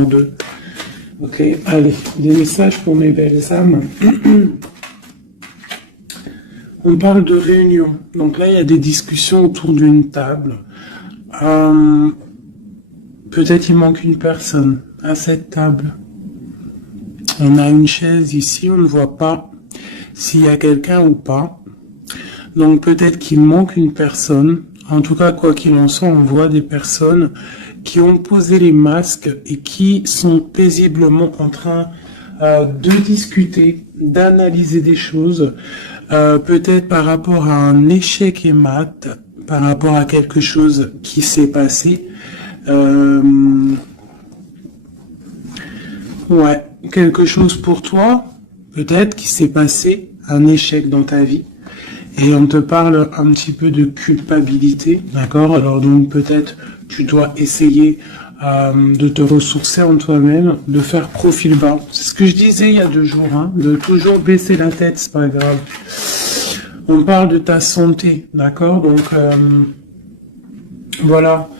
deux. Ok, allez, des messages pour mes belles âmes. On parle de réunion. Donc là, il y a des discussions autour d'une table. Peut-être il manque une personne à cette table. On a une chaise ici, on ne voit pas s'il y a quelqu'un ou pas. Donc peut-être qu'il manque une personne. En tout cas, quoi qu'il en soit, on voit des personnes qui ont posé les masques et qui sont paisiblement en train de discuter, d'analyser des choses, peut-être par rapport à un échec et mat, par rapport à quelque chose qui s'est passé. Ouais, quelque chose pour toi, peut-être qui s'est passé, un échec dans ta vie. Et on te parle un petit peu de culpabilité, d'accord? Alors donc peut-être tu dois essayer de te ressourcer en toi-même, de faire profil bas. C'est ce que je disais il y a 2 jours, hein, de toujours baisser la tête, c'est pas grave. On parle de ta santé, d'accord? Donc voilà,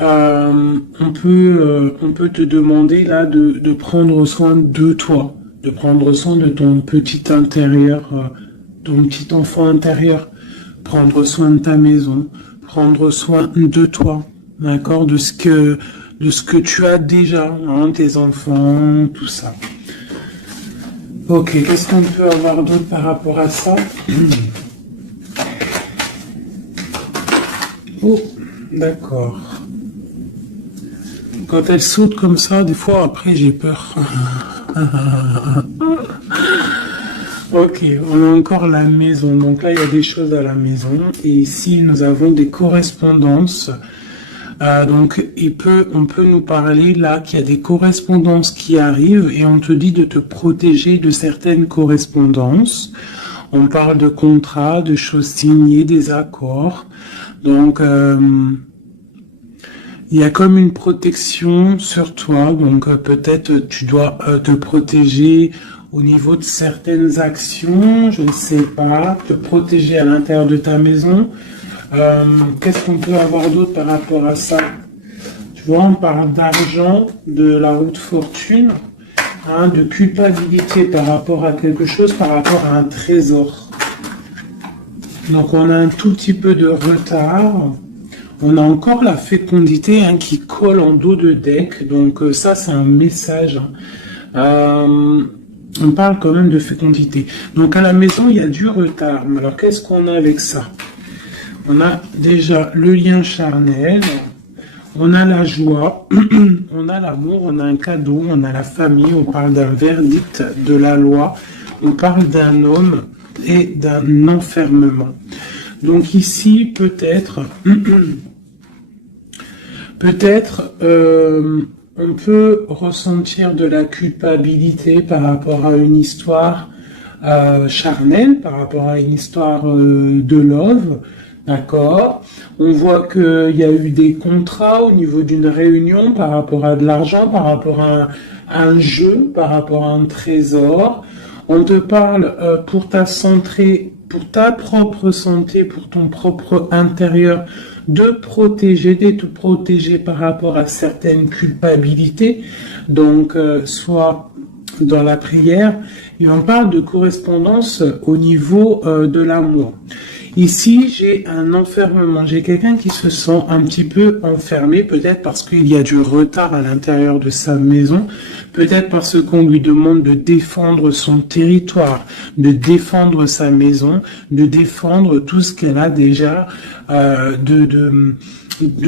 on peut te demander là de prendre soin de toi, de prendre soin de ton petit intérieur. Ton petit enfant intérieur, prendre soin de ta maison, prendre soin de toi, d'accord, de ce que tu as déjà, hein, tes enfants, tout ça. Ok, qu'est-ce qu'on peut avoir d'autre par rapport à ça? Oh, d'accord. Quand elle saute comme ça, des fois après j'ai peur. Ok, on a encore la maison. Donc là, il y a des choses à la maison. Et ici, nous avons des correspondances. Donc, on peut nous parler là qu'il y a des correspondances qui arrivent et on te dit de te protéger de certaines correspondances. On parle de contrats, de choses signées, des accords. Donc, il y a comme une protection sur toi. Donc, peut-être tu dois te protéger au niveau de certaines actions, je ne sais pas, te protéger à l'intérieur de ta maison. Qu'est-ce qu'on peut avoir d'autre par rapport à ça? Tu vois, on parle d'argent, de la roue de fortune, hein, de culpabilité par rapport à quelque chose, par rapport à un trésor. Donc on a un tout petit peu de retard. On a encore la fécondité, hein, qui colle en dos de deck. Donc ça, c'est un message. On parle quand même de fécondité. Donc à la maison, il y a du retard. Alors qu'est-ce qu'on a avec ça? On a déjà le lien charnel, on a la joie, on a l'amour, on a un cadeau, on a la famille, on parle d'un verdict de la loi, on parle d'un homme et d'un enfermement. Donc ici, peut-être, on peut ressentir de la culpabilité par rapport à une histoire charnelle, par rapport à une histoire de love, d'accord? On voit qu'il y a eu des contrats au niveau d'une réunion par rapport à de l'argent, par rapport à un jeu, par rapport à un trésor. On te parle pour ta santé, pour ta propre santé, pour ton propre intérieur, d'être protégé par rapport à certaines culpabilités, donc soit dans la prière, et on parle de correspondance au niveau de l'amour. Ici, j'ai un enfermement, j'ai quelqu'un qui se sent un petit peu enfermé, peut-être parce qu'il y a du retard à l'intérieur de sa maison, peut-être parce qu'on lui demande de défendre son territoire, de défendre sa maison, de défendre tout ce qu'elle a déjà de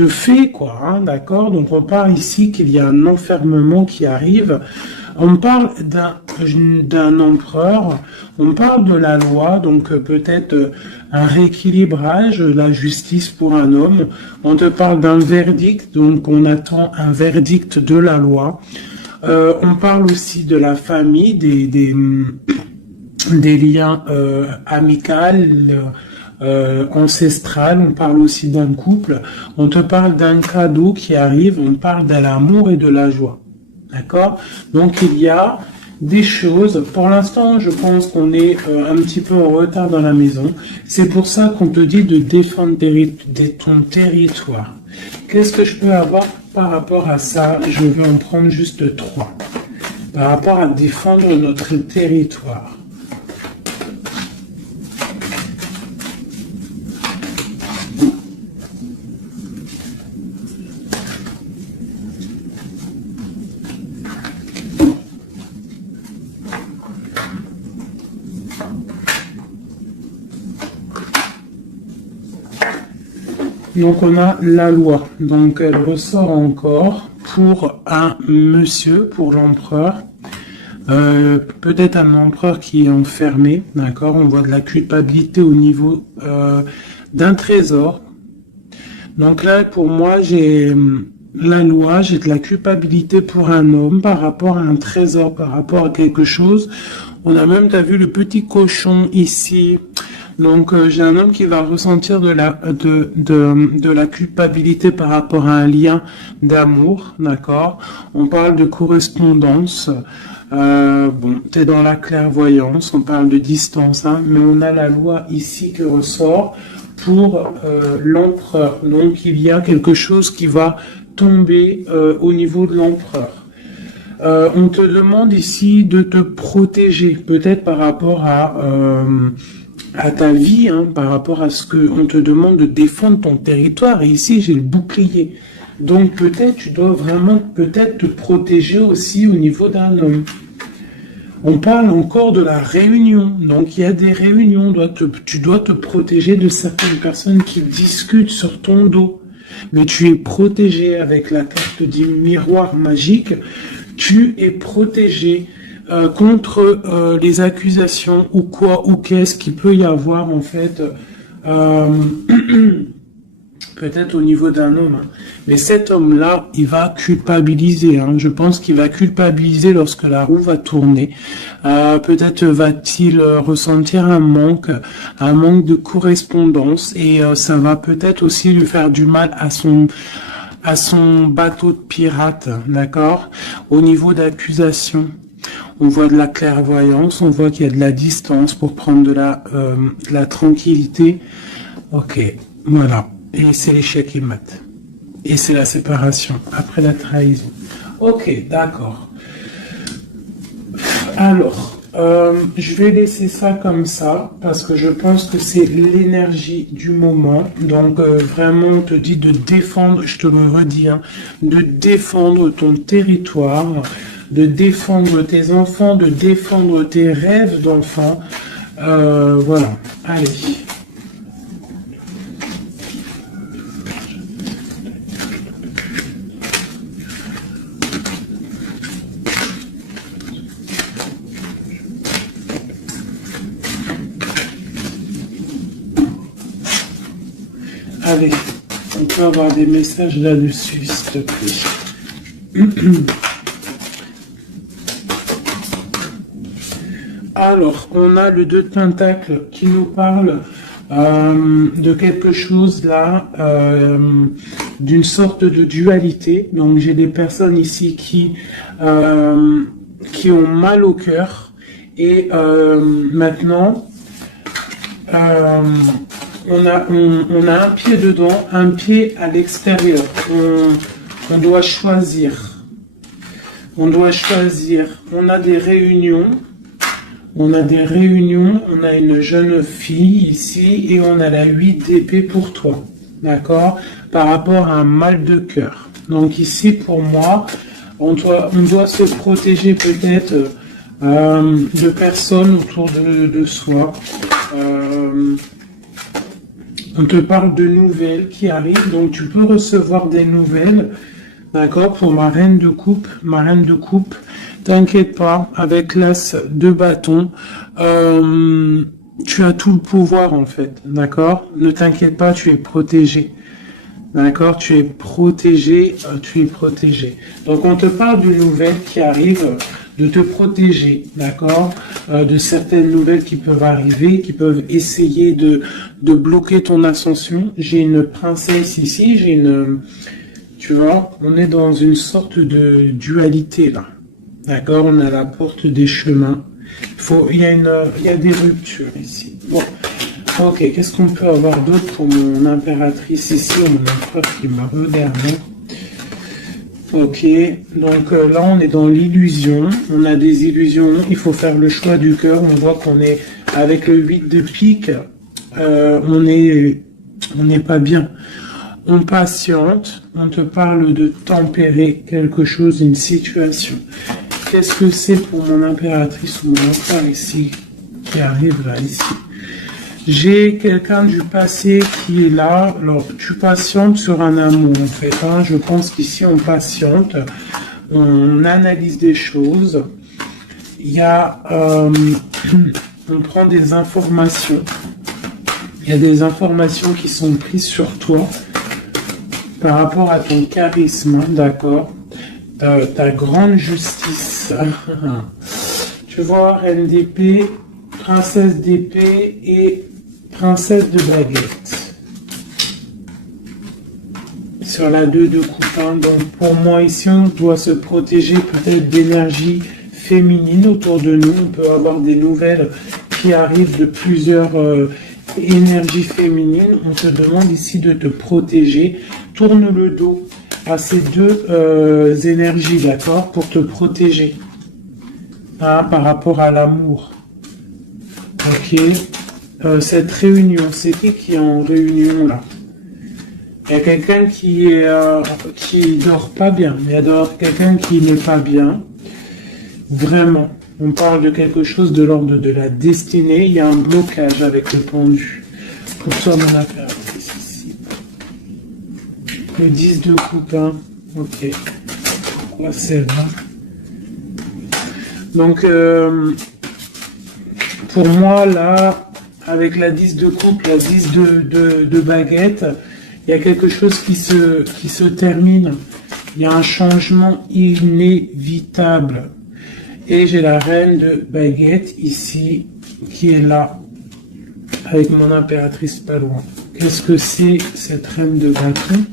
fait, quoi, hein, d'accord? Donc on parle ici qu'il y a un enfermement qui arrive. On parle d'un empereur, on parle de la loi, donc peut-être un rééquilibrage, la justice pour un homme. On te parle d'un verdict, donc on attend un verdict de la loi. On parle aussi de la famille, des liens amicaux, ancestral, on parle aussi d'un couple, on te parle d'un cadeau qui arrive, on parle de l'amour et de la joie. D'accord? Donc il y a des choses. Pour l'instant, je pense qu'on est un petit peu en retard dans la maison. C'est pour ça qu'on te dit de défendre ton territoire. Qu'est-ce que je peux avoir par rapport à ça? Je vais en prendre juste 3. Par rapport à défendre notre territoire. Donc on a la loi, donc elle ressort encore pour un monsieur, pour l'empereur, peut-être un empereur qui est enfermé, d'accord, on voit de la culpabilité au niveau d'un trésor. Donc là pour moi j'ai la loi, j'ai de la culpabilité pour un homme par rapport à un trésor, par rapport à quelque chose. On a même, t'as vu le petit cochon ici. Donc j'ai un homme qui va ressentir de la culpabilité par rapport à un lien d'amour, d'accord. On parle de correspondance. Bon, t'es dans la clairvoyance, on parle de distance, hein, mais on a la loi ici qui ressort pour l'empereur. Donc il y a quelque chose qui va tomber au niveau de l'empereur. On te demande ici de te protéger, peut-être par rapport à ta vie, hein, par rapport à ce que on te demande de défendre ton territoire. Et ici, j'ai le bouclier. Donc peut-être tu dois vraiment peut-être te protéger aussi au niveau d'un homme. On parle encore de la réunion. Donc il y a des réunions. Tu dois te protéger de certaines personnes qui discutent sur ton dos. Mais tu es protégé avec la carte du miroir magique. Tu es protégé contre les accusations ou quoi ou qu'est-ce qu'il peut y avoir en fait peut-être au niveau d'un homme. Hein. Mais cet homme-là, il va culpabiliser. Hein. Je pense qu'il va culpabiliser lorsque la roue va tourner. Peut-être va-t-il ressentir un manque de correspondance et ça va peut-être aussi lui faire du mal à son bateau de pirate, d'accord? Au niveau d'accusation. On voit de la clairvoyance, on voit qu'il y a de la distance pour prendre de la tranquillité. Ok, voilà. Et c'est l'échec et mat. Et c'est la séparation, après la trahison. Ok, d'accord. Alors, je vais laisser ça comme ça, parce que je pense que c'est l'énergie du moment. Donc, vraiment, on te dit de défendre, je te le redis, hein, de défendre ton territoire, de défendre tes enfants, de défendre tes rêves d'enfants. Voilà, allez. Allez, on peut avoir des messages là-dessus, s'il te plaît. Alors, on a le 2 de Pentacle qui nous parle de quelque chose là, d'une sorte de dualité. Donc, j'ai des personnes ici qui ont mal au cœur. Et maintenant, on a un pied dedans, un pied à l'extérieur. On doit choisir. On doit choisir. On a des réunions. On a des réunions. On a une jeune fille ici et on a la 8 d'épée pour toi. D'accord? Par rapport à un mal de cœur. Donc ici, pour moi, on doit se protéger peut-être de personnes autour de soi. On te parle de nouvelles qui arrivent, donc tu peux recevoir des nouvelles, d'accord, pour ma reine de coupe, t'inquiète pas, avec l'as de bâton, tu as tout le pouvoir en fait, d'accord, ne t'inquiète pas, tu es protégé, d'accord, tu es protégé. Donc on te parle d'une nouvelle qui arrive, de te protéger, d'accord, de certaines nouvelles qui peuvent arriver, qui peuvent essayer de bloquer ton ascension. J'ai une princesse ici, tu vois, on est dans une sorte de dualité là, D'accord, on a la porte des chemins. Il y a des ruptures ici. Bon, ok, qu'est-ce qu'on peut avoir d'autre pour mon impératrice ici, ou mon empereur qui m'a regardé? Ok, donc là on est dans l'illusion, on a des illusions, il faut faire le choix du cœur, on voit qu'on est avec le 8 de pique, on n'est pas bien. On patiente, on te parle de tempérer quelque chose, une situation. Qu'est-ce que c'est pour mon impératrice ou mon empereur ici, qui arrive là, ici? J'ai quelqu'un du passé qui est là. Alors, tu patientes sur un amour, en fait. Hein. Je pense qu'ici, on patiente, on analyse des choses. Il y a... on prend des informations. Il y a des informations qui sont prises sur toi par rapport à ton charisme, d'accord? Ta grande justice. Tu vois, reine d'épée, princesse d'épée et princesse de baguette. Sur la 2 de coupe. Donc pour moi ici, on doit se protéger peut-être d'énergie féminine autour de nous. On peut avoir des nouvelles qui arrivent de plusieurs énergies féminines. On te demande ici de te protéger. Tourne le dos à ces deux énergies, d'accord, pour te protéger. Hein, par rapport à l'amour. Ok. Cette réunion, c'est qui est en réunion là? Il y a quelqu'un qui dort pas bien. Il y a quelqu'un qui n'est pas bien. Vraiment. On parle de quelque chose de l'ordre de la destinée. Il y a un blocage avec le pendu. Pour toi, mon affaire. Ici. Le 10 de coupe. Hein. Ok. Pourquoi c'est là? Donc, pour moi, là, avec la 10 de coupe, la 10 de baguette, il y a quelque chose qui se termine. Il y a un changement inévitable. Et j'ai la reine de baguette ici, qui est là, avec mon impératrice pas loin. Qu'est-ce que c'est cette reine de bâton?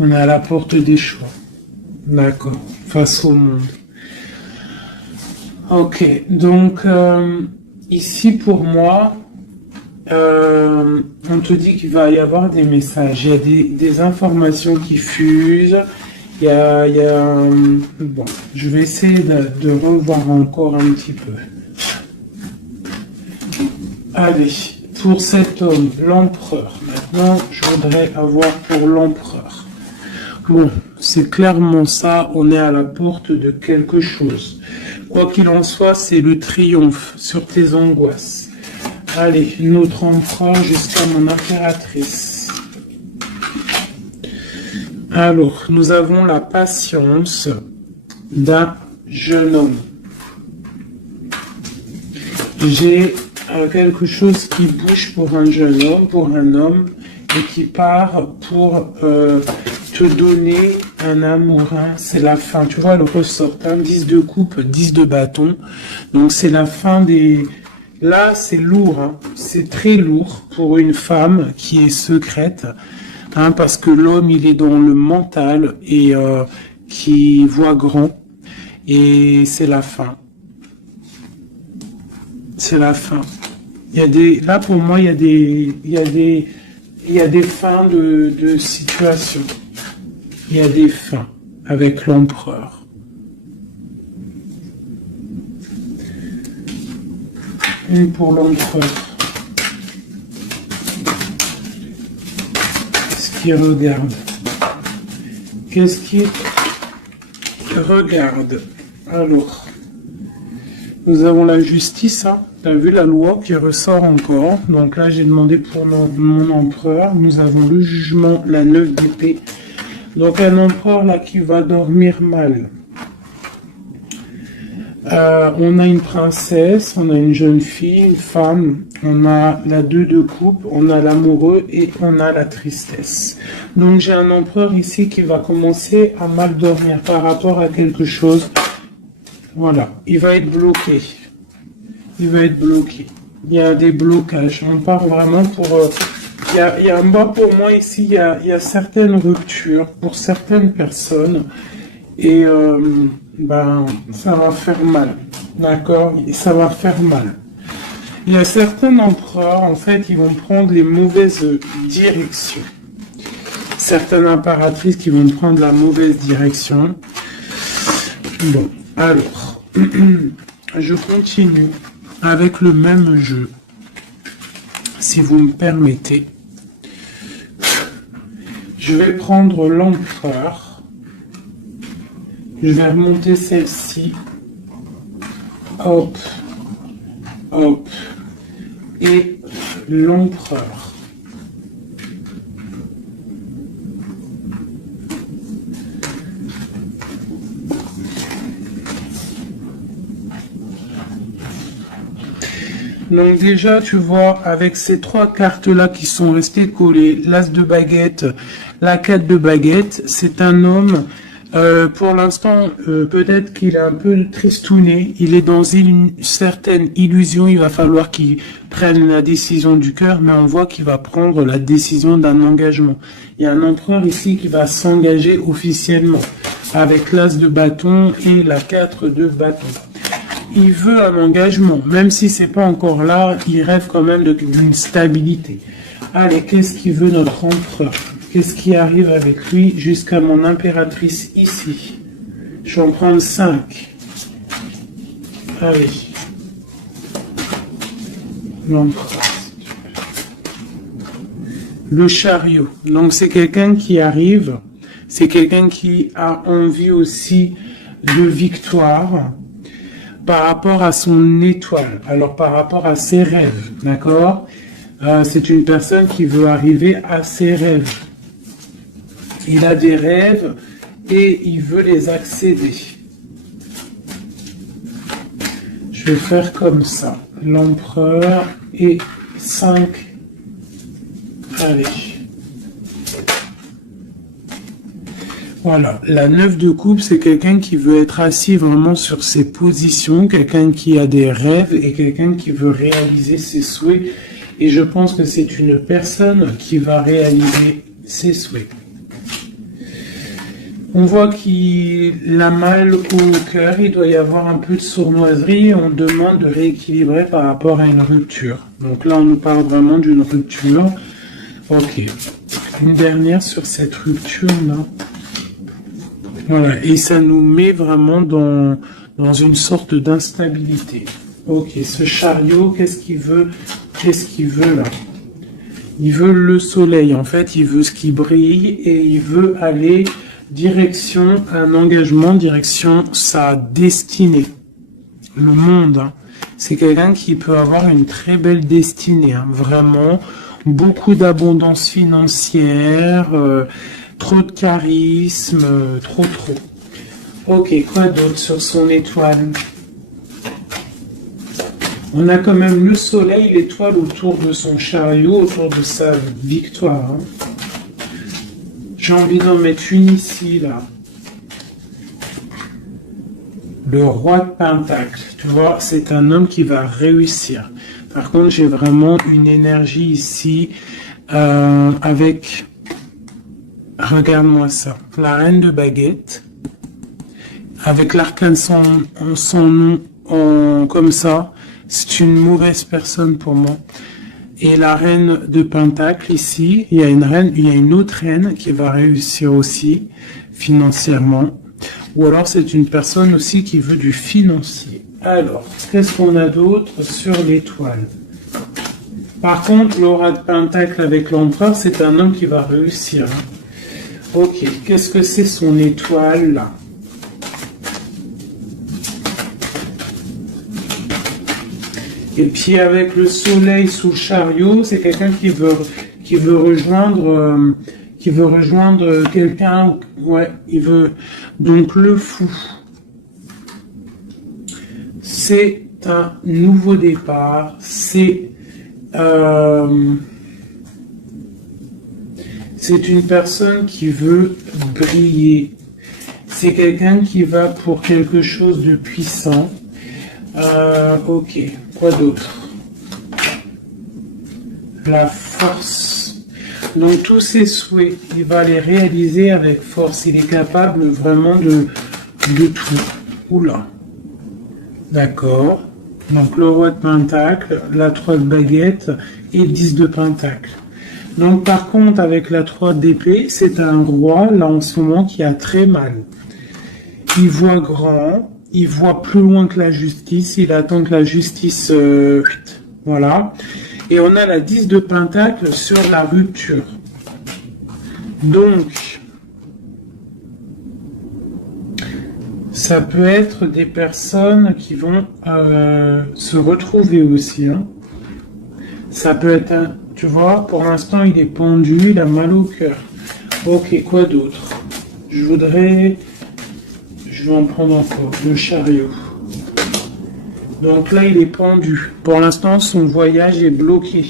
On est à la porte des choix. D'accord. Face au monde. Ok. Donc, ici, pour moi, on te dit qu'il va y avoir des messages. Il y a des informations qui fusent. Bon, je vais essayer de revoir encore un petit peu. Allez. Pour cet homme, l'empereur. Maintenant, je voudrais avoir pour l'empereur. Bon, c'est clairement ça, on est à la porte de quelque chose. Quoi qu'il en soit, c'est le triomphe sur tes angoisses. Allez, notre empereur jusqu'à mon impératrice. Alors, nous avons la patience d'un jeune homme. J'ai quelque chose qui bouge pour un jeune homme, pour un homme, et qui part pour... te donner un amour, hein. C'est la fin, tu vois, le ressort, hein. 10 de coupe, 10 de bâton, donc c'est la fin des... Là, c'est lourd, hein. C'est très lourd pour une femme qui est secrète, hein, parce que l'homme, il est dans le mental et qui voit grand, et c'est la fin. C'est la fin. Il y a des... Là, pour moi, il y a des fins de situation. Il y a des fins avec l'empereur. Une pour l'empereur. Qu'est-ce qu'il regarde? Qu'est-ce qu'il regarde? Alors, nous avons la justice, hein. Tu as vu la loi qui ressort encore. Donc là, j'ai demandé pour mon empereur. Nous avons le jugement, la 9 d'épée. Donc un empereur là qui va dormir mal. On a une princesse, on a une jeune fille, une femme, on a la 2 de coupe, on a l'amoureux et on a la tristesse. Donc j'ai un empereur ici qui va commencer à mal dormir par rapport à quelque chose. Voilà, il va être bloqué. Il va être bloqué. Il y a des blocages. On part vraiment pour... pour moi ici, il y a certaines ruptures pour certaines personnes. Et ça va faire mal. D'accord? Ça va faire mal. Il y a certains empereurs, en fait, qui vont prendre les mauvaises directions. Certaines impératrices qui vont prendre la mauvaise direction. Bon, alors, je continue avec le même jeu, si vous me permettez. Je vais prendre l'empereur. Je vais remonter celle-ci. Hop, hop. Et l'empereur. Donc déjà, tu vois, avec ces trois cartes-là qui sont restées collées, l'as de baguette, la 4 de baguette, c'est un homme, pour l'instant, peut-être qu'il est un peu tristouné, il est dans une certaine illusion, il va falloir qu'il prenne la décision du cœur, mais on voit qu'il va prendre la décision d'un engagement. Il y a un empereur ici qui va s'engager officiellement, avec l'as de bâton et la 4 de bâton. Il veut un engagement, même si c'est pas encore là, il rêve quand même d'une stabilité. Allez, qu'est-ce qu'il veut notre empereur? Qu'est-ce qui arrive avec lui jusqu'à mon impératrice ici? Je vais en prendre 5. Allez. L'empereur. Le chariot. Donc c'est quelqu'un qui arrive, c'est quelqu'un qui a envie aussi de victoire, par rapport à son étoile, alors par rapport à ses rêves, d'accord? C'est une personne qui veut arriver à ses rêves. Il a des rêves et il veut les accéder. Je vais faire comme ça. L'empereur et 5. Allez. Voilà, la 9 de coupe, c'est quelqu'un qui veut être assis vraiment sur ses positions, quelqu'un qui a des rêves et quelqu'un qui veut réaliser ses souhaits. Et je pense que c'est une personne qui va réaliser ses souhaits. On voit qu'il a mal au cœur, il doit y avoir un peu de sournoiserie et on demande de rééquilibrer par rapport à une rupture. Donc là, on nous parle vraiment d'une rupture. Ok, une dernière sur cette rupture-là. Voilà, et ça nous met vraiment dans une sorte d'instabilité. Ok, ce chariot, qu'est-ce qu'il veut? Qu'est-ce qu'il veut là? Il veut le soleil, en fait, il veut ce qui brille et il veut aller direction un engagement, direction sa destinée. Le monde, hein. C'est quelqu'un qui peut avoir une très belle destinée, hein. Vraiment, beaucoup d'abondance financière, trop de charisme, trop. Ok, quoi d'autre sur son étoile? On a quand même le soleil, l'étoile autour de son chariot, autour de sa victoire. Hein. J'ai envie d'en mettre une ici, là. Le roi de Pentacle. Tu vois, c'est un homme qui va réussir. Par contre, j'ai vraiment une énergie ici avec... Regarde-moi ça. La reine de baguette. Avec l'arcane son nom comme ça. C'est une mauvaise personne pour moi. Et la reine de Pentacle ici. Il y a une autre reine qui va réussir aussi financièrement. Ou alors c'est une personne aussi qui veut du financier. Alors, qu'est-ce qu'on a d'autre sur l'étoile? Par contre, l'aura de Pentacle avec l'empereur, c'est un homme qui va réussir. Ok, qu'est-ce que c'est son étoile là? Et puis avec le soleil sous le chariot, c'est quelqu'un qui veut rejoindre quelqu'un. Ouais, il veut donc le fou. C'est un nouveau départ. C'est une personne qui veut briller. C'est quelqu'un qui va pour quelque chose de puissant. Ok, quoi d'autre? la force. Donc tous ses souhaits, il va les réaliser avec force. Il est capable vraiment de tout. Oula. D'accord. Donc le roi de pentacle, la 3 de baguette et le 10 de pentacle. Donc par contre avec la 3 d'épée, c'est un roi là en ce moment qui a très mal. Il voit grand, il voit plus loin que la justice, il attend que la justice... voilà. Et on a la 10 de pentacle sur la rupture. Donc, ça peut être des personnes qui vont se retrouver aussi. Hein. Ça peut être, tu vois, pour l'instant il est pendu, il a mal au cœur. Ok, quoi d'autre? Je vais en prendre encore, le chariot. Donc là il est pendu. Pour l'instant son voyage est bloqué.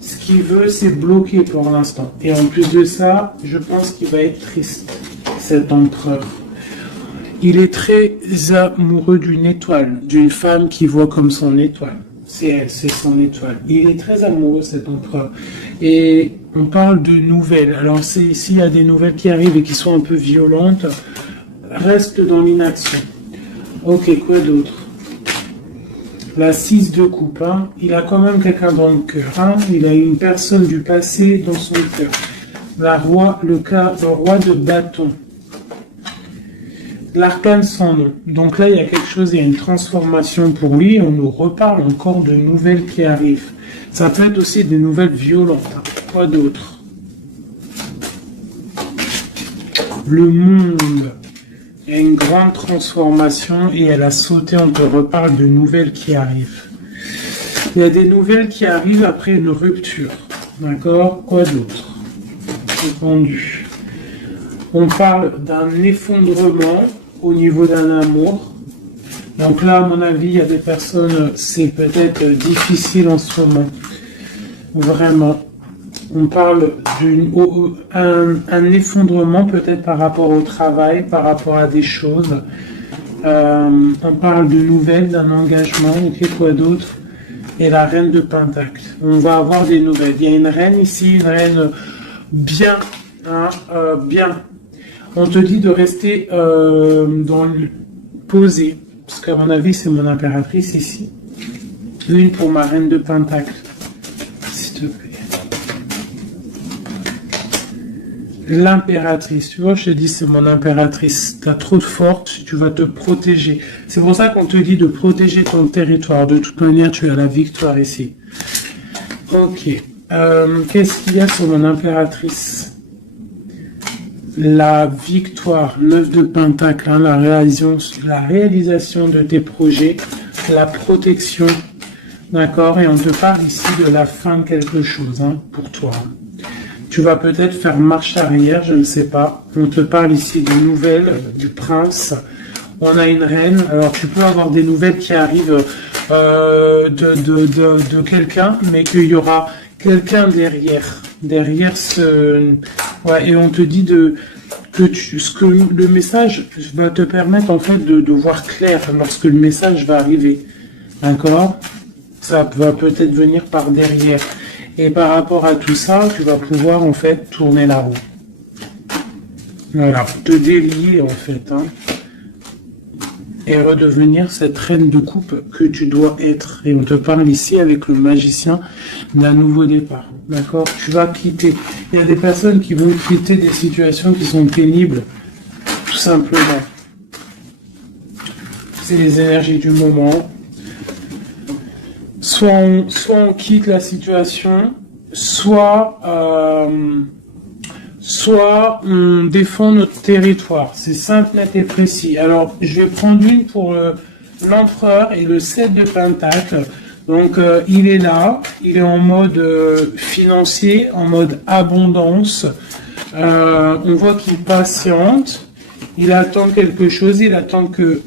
Ce qu'il veut c'est bloqué pour l'instant. Et en plus de ça, je pense qu'il va être triste, cet empereur. Il est très amoureux d'une étoile, d'une femme qui voit comme son étoile. C'est elle, c'est son étoile. Il est très amoureux, cet empereur. Et on parle de nouvelles. Alors, s'il y a des nouvelles qui arrivent et qui sont un peu violentes, reste dans l'inaction. Ok, quoi d'autre? La 6 de coupe. Hein. Il a quand même quelqu'un dans le cœur. Hein. Il a une personne du passé dans son cœur. Le roi de bâton. L'arcane sans nom. Donc là, il y a quelque chose, il y a une transformation pour lui. On nous reparle encore de nouvelles qui arrivent. Ça peut être aussi des nouvelles violentes. Hein. Quoi d'autre? Le monde. Il y a une grande transformation et elle a sauté. On te reparle de nouvelles qui arrivent. Il y a des nouvelles qui arrivent après une rupture. D'accord? Quoi d'autre? Entendu. On parle d'un effondrement au niveau d'un amour. Donc là, à mon avis, il y a des personnes, c'est peut-être difficile en ce moment. Vraiment. On parle d'un effondrement peut-être par rapport au travail, par rapport à des choses. On parle de nouvelles, d'un engagement, ok, quoi d'autre? Et la reine de pentacle. On va avoir des nouvelles. Il y a une reine ici, une reine bien, hein, bien. On te dit de rester posé, parce qu'à mon avis, c'est mon impératrice ici. Une pour ma reine de pentacle, s'il te plaît. L'impératrice, tu vois, je te dis, c'est mon impératrice. Tu as trop de force, tu vas te protéger. C'est pour ça qu'on te dit de protéger ton territoire. De toute manière, tu as la victoire ici. Ok. Qu'est-ce qu'il y a sur mon impératrice? La victoire, 9 de pentacle, hein, la réalisation de tes projets, la protection, d'accord? Et on te parle ici de la fin de quelque chose, hein, pour toi. Tu vas peut-être faire marche arrière, je ne sais pas. On te parle ici de nouvelles, du prince. On a une reine, alors tu peux avoir des nouvelles qui arrivent de quelqu'un, mais qu'il y aura quelqu'un derrière. Derrière ce... Ouais, et on te dit le message va te permettre en fait de voir clair lorsque le message va arriver. D'accord? Ça va peut-être venir par derrière. Et par rapport à tout ça, tu vas pouvoir en fait tourner la roue. Voilà, te délier en fait. Hein. Et redevenir cette reine de coupe que tu dois être. Et on te parle ici avec le magicien d'un nouveau départ. D'accord? Tu vas quitter. Il y a des personnes qui vont quitter des situations qui sont pénibles. Tout simplement. C'est les énergies du moment. Soit on quitte la situation, soit on défend notre territoire. C'est simple, net et précis. Alors, je vais prendre une pour l'empereur et le 7 de pentacle. Donc, il est là, il est en mode financier, en mode abondance. On voit qu'il patiente, il attend quelque chose, il attend que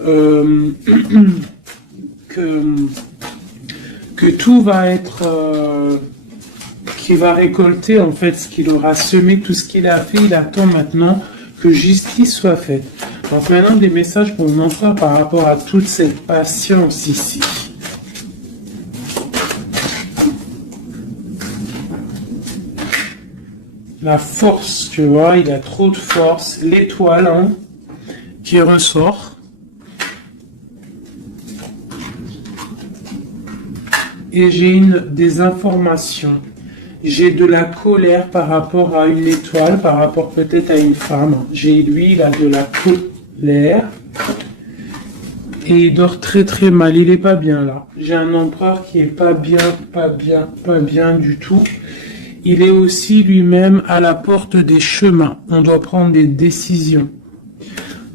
tout va être... qu'il va récolter en fait ce qu'il aura semé, tout ce qu'il a fait. Il attend maintenant que justice soit faite. Donc maintenant des messages pour mon frère par rapport à toute cette patience ici. La force, tu vois, il a trop de force. L'étoile, hein, qui ressort. Et j'ai des informations. J'ai de la colère par rapport à une étoile, par rapport peut-être à une femme. J'ai lui, il a de la colère. Et il dort très très mal, il est pas bien là. J'ai un empereur qui est pas bien du tout. Il est aussi lui-même à la porte des chemins. On doit prendre des décisions.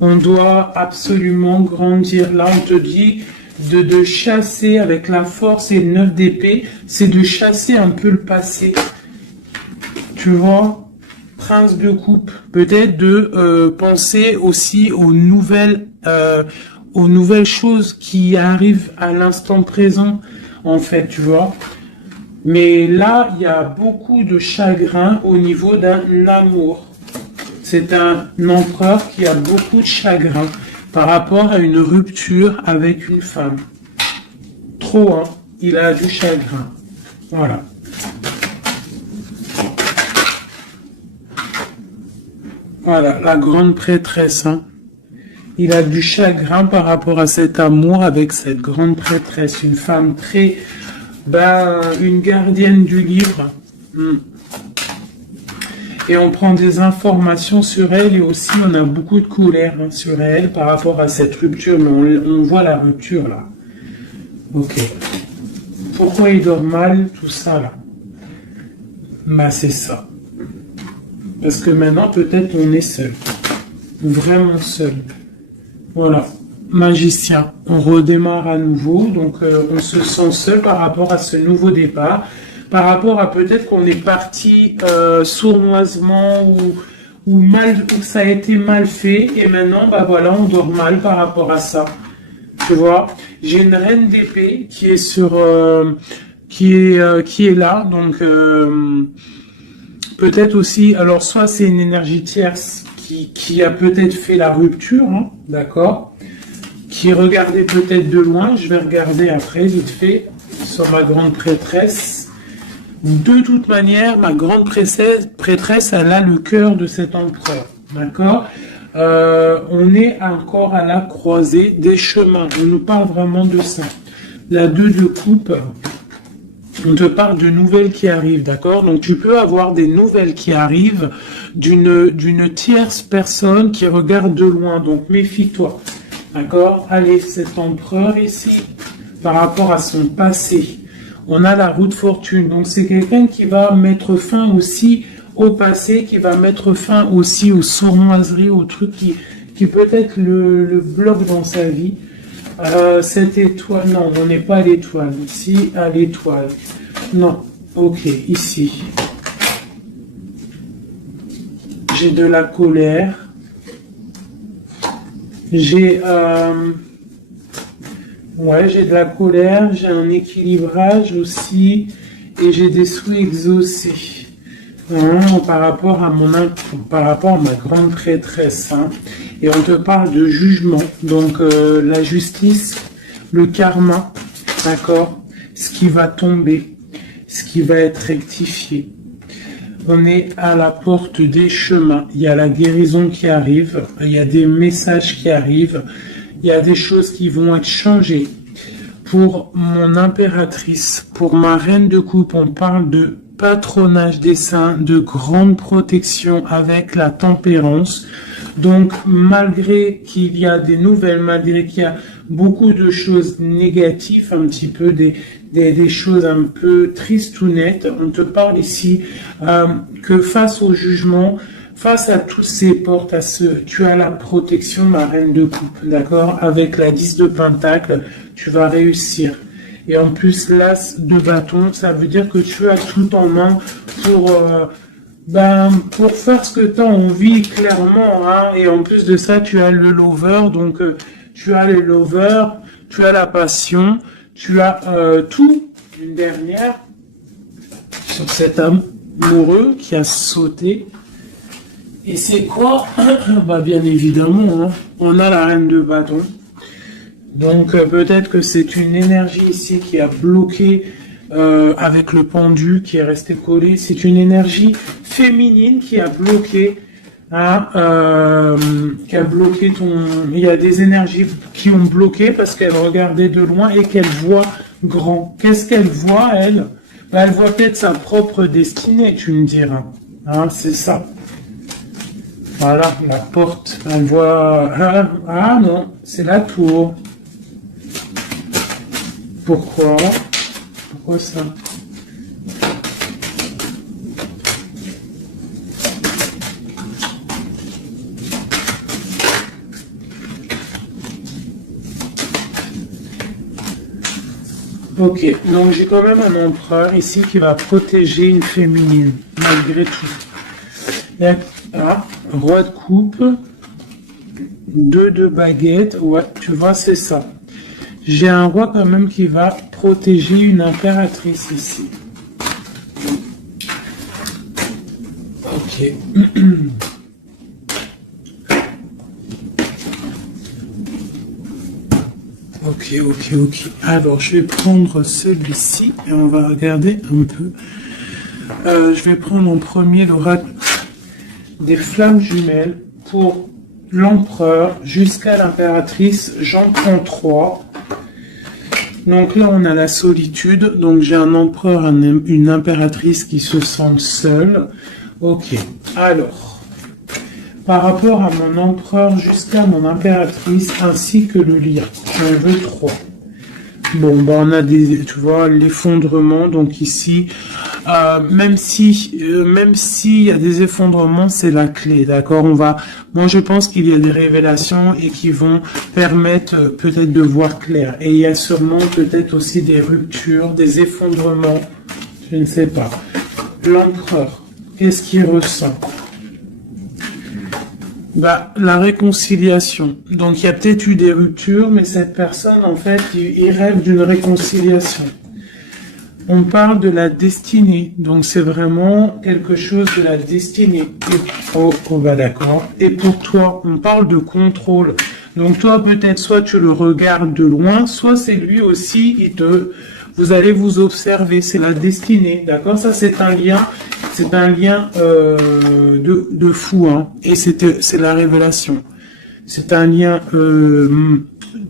On doit absolument grandir. Là, on te dit de chasser avec la force et le 9 d'épée, c'est de chasser un peu le passé. Tu vois, prince de coupe. Peut-être de penser aussi aux nouvelles choses qui arrivent à l'instant présent, en fait, tu vois. Mais là, il y a beaucoup de chagrin au niveau d'un amour. C'est un empereur qui a beaucoup de chagrin par rapport à une rupture avec une femme. Trop, hein. Il a du chagrin. Voilà. Voilà, la grande prêtresse, hein. Il a du chagrin par rapport à cet amour avec cette grande prêtresse. Une femme très... une gardienne du livre. Et on prend des informations sur elle et aussi on a beaucoup de colère sur elle par rapport à cette rupture. Mais on voit la rupture là. Ok. Pourquoi il dort mal, tout ça là? Bah c'est ça. Parce que maintenant peut-être on est seul. Vraiment seul. Voilà. Magicien. On redémarre à nouveau. Donc on se sent seul par rapport à ce nouveau départ. Par rapport à peut-être qu'on est parti sournoisement ou ça a été mal fait et maintenant bah voilà on dort mal par rapport à ça. Tu vois, j'ai une reine d'épée qui est sur qui est là donc peut-être aussi alors soit c'est une énergie tierce qui a peut-être fait la rupture, hein, d'accord, qui regardait peut-être de loin. Je vais regarder après vite fait sur ma grande prêtresse. De toute manière, ma grande prêtresse, elle a le cœur de cet empereur. D'accord? On est encore à la croisée des chemins. On nous parle vraiment de ça. La 2 de coupe, on te parle de nouvelles qui arrivent. D'accord? Donc tu peux avoir des nouvelles qui arrivent d'une tierce personne qui regarde de loin. Donc méfie-toi. D'accord? Allez, cet empereur ici, par rapport à son passé. On a la roue de fortune. Donc, c'est quelqu'un qui va mettre fin aussi au passé, qui va mettre fin aussi aux sournoiseries, aux trucs qui peut-être le bloquent dans sa vie. Cette étoile, non, on n'est pas à l'étoile. Ici, à l'étoile. Non, ok, ici. J'ai de la colère. J'ai j'ai de la colère, j'ai un équilibrage aussi, et j'ai des souhaits exaucés. Par rapport à ma grande prêtresse. Hein. Et on te parle de jugement. Donc la justice, le karma, d'accord, ce qui va tomber, ce qui va être rectifié. On est à la porte des chemins. Il y a la guérison qui arrive, il y a des messages qui arrivent. Il y a des choses qui vont être changées. Pour mon impératrice, pour ma reine de coupe, on parle de patronage des saints, de grande protection avec la tempérance. Donc, malgré qu'il y a des nouvelles, malgré qu'il y a beaucoup de choses négatives, un petit peu des choses un peu tristes ou nettes, on te parle ici que face au jugement, face à toutes ces portes, tu as la protection, ma reine de coupe, d'accord? Avec la 10 de pentacle, tu vas réussir. Et en plus, l'as de bâton, ça veut dire que tu as tout en main pour faire ce que tu as envie, clairement. Hein? Et en plus de ça, tu as le lover, donc tu as le lover, tu as la passion, tu as tout. Une dernière sur cet amoureux qui a sauté. Et c'est quoi? Bien évidemment, hein, on a la reine de bâton. Donc peut-être que c'est une énergie ici qui a bloqué avec le pendu, qui est resté collé. C'est une énergie féminine qui a bloqué, hein, qui a bloqué ton... Il y a des énergies qui ont bloqué parce qu'elle regardait de loin et qu'elle voit grand. Qu'est-ce qu'elle voit, elle? Elle voit peut-être sa propre destinée, tu me diras. Hein, c'est ça. Voilà, la porte. Elle voit... Ah non, c'est la tour. Pourquoi? Pourquoi ça? Ok, donc j'ai quand même un empereur ici qui va protéger une féminine, malgré tout. Ah, roi de coupe, 2 de baguette, ouais, tu vois, c'est ça. J'ai un roi quand même qui va protéger une impératrice ici. Ok. Ok. Alors, je vais prendre celui-ci et on va regarder un peu. Je vais prendre en premier l'oracle des flammes jumelles pour l'empereur jusqu'à l'impératrice. J'en prends 3. Donc là, on a la solitude. Donc j'ai un empereur, une impératrice qui se sent seule. Ok. Alors, par rapport à mon empereur jusqu'à mon impératrice ainsi que le lien, j'en veux 3. Bon, on a tu vois, l'effondrement. Donc ici, même si il y a des effondrements, c'est la clé, d'accord. Moi, je pense qu'il y a des révélations et qui vont permettre peut-être de voir clair. Et il y a sûrement peut-être aussi des ruptures, des effondrements. Je ne sais pas. L'empereur, qu'est-ce qu'il ressent? La réconciliation. Donc, il y a peut-être eu des ruptures, mais cette personne, en fait, il rêve d'une réconciliation. On parle de la destinée. Donc, c'est vraiment quelque chose de la destinée. D'accord. Et pour toi, on parle de contrôle. Donc, toi, peut-être, soit tu le regardes de loin, soit c'est lui aussi, vous allez vous observer. C'est la destinée. D'accord? Ça, c'est un lien. C'est un lien de fou, hein. Et c'est la révélation. C'est un lien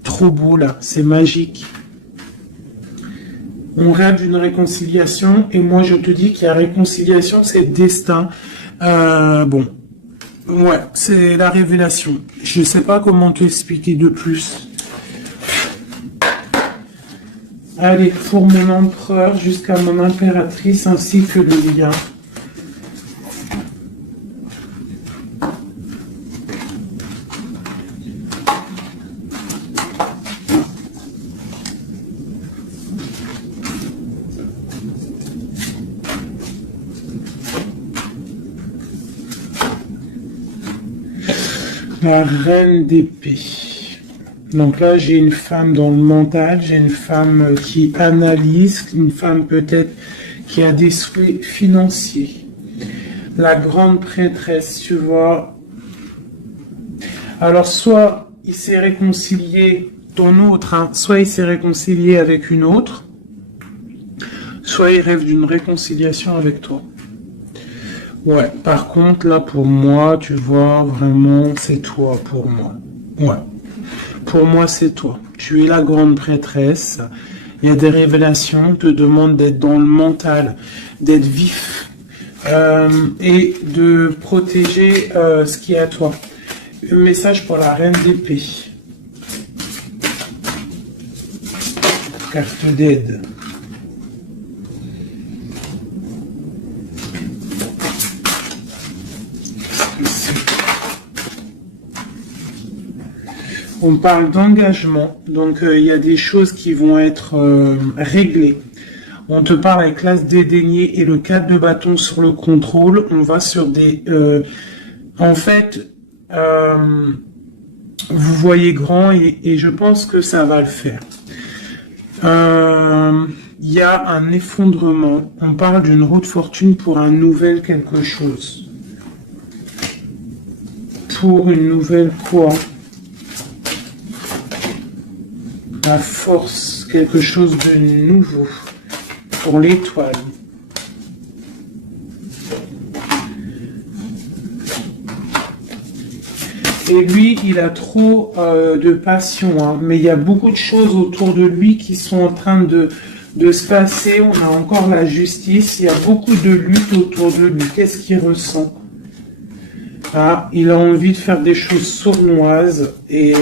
trop beau là, c'est magique. On rêve d'une réconciliation et moi je te dis qu'il y a réconciliation, c'est destin. Ouais, c'est la révélation. Je sais pas comment te expliquer de plus. Allez, pour mon empereur jusqu'à mon impératrice ainsi que le lien. La reine d'épée. Donc là, j'ai une femme dans le mental, j'ai une femme qui analyse, une femme peut-être qui a des souhaits financiers. La grande prêtresse, tu vois. Alors, soit il s'est réconcilié, ton autre, hein, soit il s'est réconcilié avec une autre, soit il rêve d'une réconciliation avec toi. Ouais, par contre, là, pour moi, tu vois, vraiment, c'est toi, pour moi. Ouais. Pour moi, c'est toi. Tu es la grande prêtresse. Il y a des révélations, on te demande d'être dans le mental, d'être vif, et de protéger ce qui est à toi. Un message pour la reine d'épée. Carte d'aide. On parle d'engagement, donc il y a des choses qui vont être réglées. On te parle avec l'as dédaigné et le 4 de bâton sur le contrôle. On va sur des... en fait, vous voyez grand et je pense que ça va le faire. Il y a un effondrement. On parle d'une roue de fortune pour un nouvel quelque chose. Pour une nouvelle quoi? La force, quelque chose de nouveau pour l'étoile. Et lui, il a trop de passion, hein. Mais il y a beaucoup de choses autour de lui qui sont en train de se passer. On a encore la justice. Il y a beaucoup de lutte autour de lui. Qu'est-ce qu'il ressent? Ah, il a envie de faire des choses sournoises. Et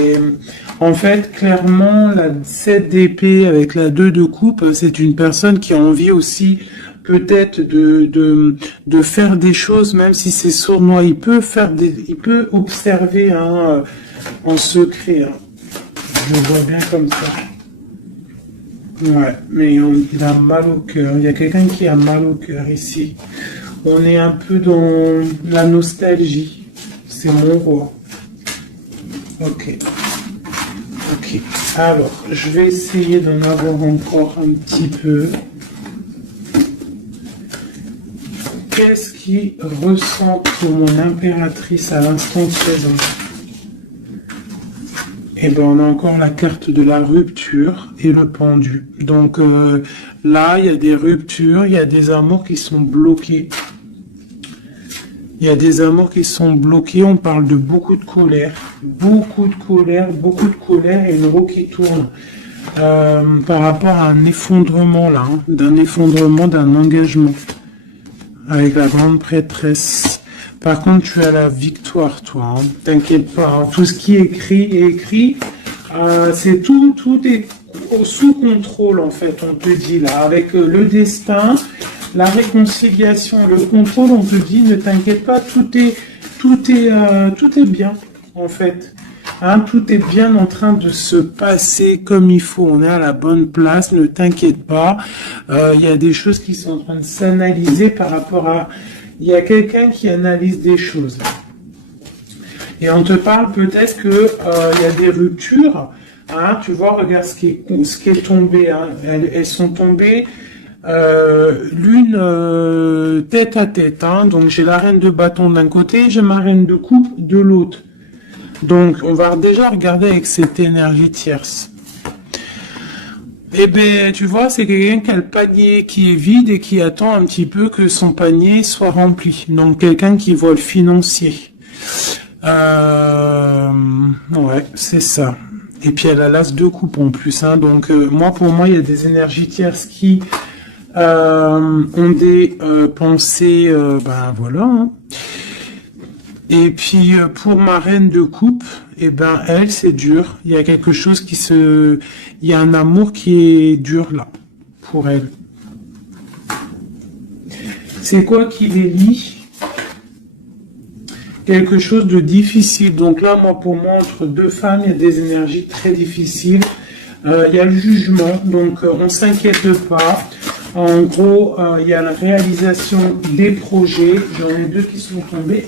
en fait, clairement, la 7 d'épée avec la 2 de coupe, c'est une personne qui a envie aussi peut-être de faire des choses, même si c'est sournois. Il peut observer, hein, en secret, hein. Je le vois bien comme ça. Ouais, mais il a mal au cœur. Il y a quelqu'un qui a mal au cœur ici. On est un peu dans la nostalgie. C'est mon roi. Ok. Ok. Alors, je vais essayer d'en avoir encore un petit peu. Qu'est-ce qu'il ressent pour mon impératrice à l'instant présent? Eh ben, on a encore la carte de la rupture et le pendu. Donc là, il y a des ruptures, il y a des amours qui sont bloqués. Il y a des amours qui sont bloqués. On parle de beaucoup de colère et une roue qui tourne par rapport à un effondrement là, hein, d'un effondrement, d'un engagement avec la grande prêtresse. Par contre, tu as la victoire, toi. Hein. T'inquiète pas. Hein. Tout ce qui est écrit, c'est tout est sous contrôle, en fait, on te dit là. Avec le destin, la réconciliation, le contrôle, on te dit, ne t'inquiète pas, tout est bien, en fait. Hein, tout est bien en train de se passer comme il faut. On est à la bonne place, ne t'inquiète pas. Il y a des choses qui sont en train de s'analyser par rapport à... Il y a quelqu'un qui analyse des choses. Et on te parle peut-être que il y a des ruptures. Hein, tu vois, regarde ce qui est tombé. Hein. Elles sont tombées l'une tête à tête. Hein. Donc j'ai la reine de bâton d'un côté, j'ai ma reine de coupe de l'autre. Donc on va déjà regarder avec cette énergie tierce. Eh bien, tu vois, c'est quelqu'un qui a le panier qui est vide et qui attend un petit peu que son panier soit rempli. Donc, quelqu'un qui voit le financier. Ouais, c'est ça. Et puis, elle a l'as de coupe en plus. Hein. Donc, pour moi, il y a des énergies tierces qui ont des pensées, ben voilà. Hein. Et puis, pour ma reine de coupe, eh ben, elle, c'est dur. Il y a quelque chose il y a un amour qui est dur, là, pour elle. C'est quoi qui les lie? Quelque chose de difficile. Donc là, pour moi, entre deux femmes, il y a des énergies très difficiles. Il y a le jugement, donc on s'inquiète pas. En gros, il y a la réalisation des projets. J'en ai deux qui sont tombés.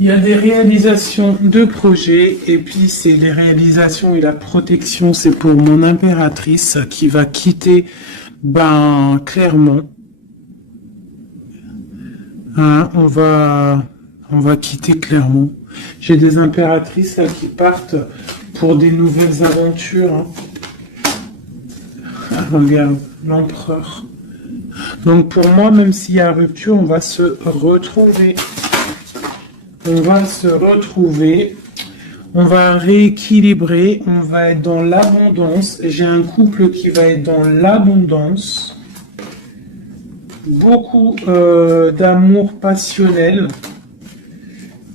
Il y a des réalisations de projets, et puis c'est les réalisations et la protection, c'est pour mon impératrice qui va quitter, ben, Clermont. Hein, on va quitter Clermont. J'ai des impératrices là, qui partent pour des nouvelles aventures. Hein. Ah, regarde, l'empereur. Donc pour moi, même s'il y a rupture, on va se retrouver. On va se retrouver, on va rééquilibrer, on va être dans l'abondance. J'ai un couple qui va être dans l'abondance, beaucoup d'amour passionnel,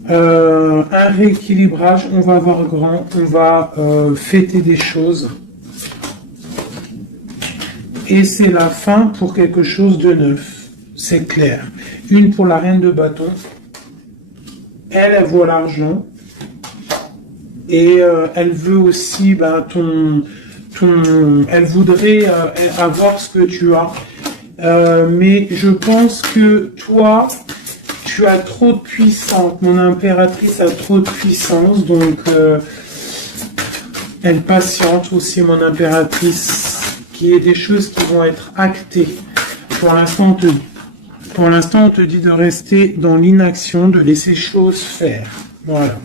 un rééquilibrage, on va voir grand, on va fêter des choses. Et c'est la fin pour quelque chose de neuf, c'est clair. Une pour la reine de bâton. Elle voit l'argent et elle veut aussi elle voudrait avoir ce que tu as. Mais je pense que toi, tu as trop de puissance. Mon impératrice a trop de puissance, donc elle patiente aussi, mon impératrice, qu'il y ait des choses qui vont être actées. Pour l'instant, on te dit de rester dans l'inaction, de laisser choses faire. Voilà.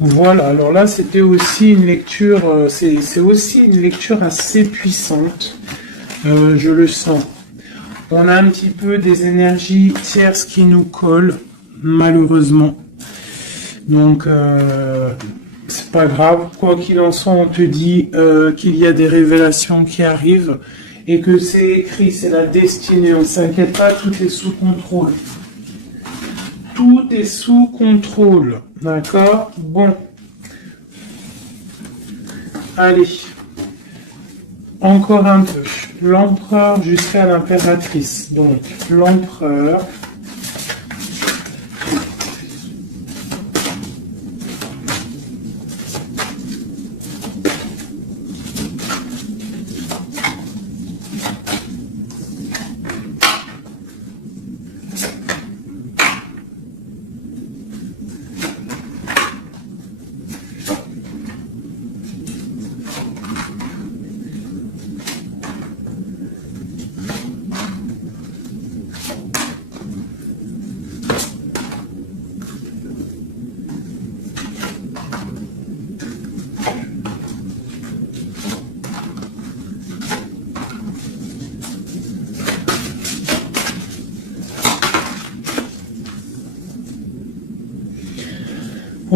Voilà, alors là, c'était aussi une lecture, c'est aussi une lecture assez puissante. Je le sens. On a un petit peu des énergies tierces qui nous collent, malheureusement. Donc, c'est pas grave. Quoi qu'il en soit, on te dit qu'il y a des révélations qui arrivent et que c'est écrit, c'est la destinée. On s'inquiète pas, tout est sous contrôle. Tout est sous contrôle. D'accord? Bon. Allez. Encore un peu. L'empereur jusqu'à l'impératrice. Donc, l'empereur.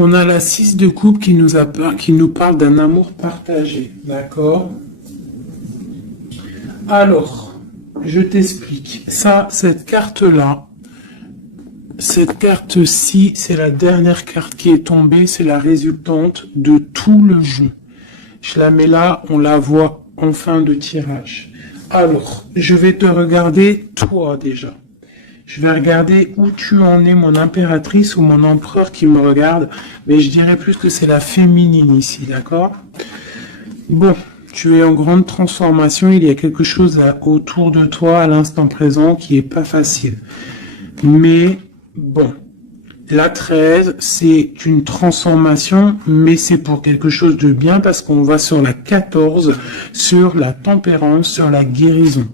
On a la 6 de coupe qui nous parle d'un amour partagé, d'accord? Alors, je t'explique. Ça, cette carte-là, cette carte-ci, c'est la dernière carte qui est tombée, c'est la résultante de tout le jeu. Je la mets là, on la voit en fin de tirage. Alors, je vais te regarder toi déjà. Je vais regarder où tu en es, mon impératrice ou mon empereur qui me regarde. Mais je dirais plus que c'est la féminine ici, d'accord? Bon, tu es en grande transformation. Il y a quelque chose autour de toi à l'instant présent qui est pas facile. Mais bon, la 13, c'est une transformation, mais c'est pour quelque chose de bien parce qu'on va sur la 14, sur la tempérance, sur la guérison.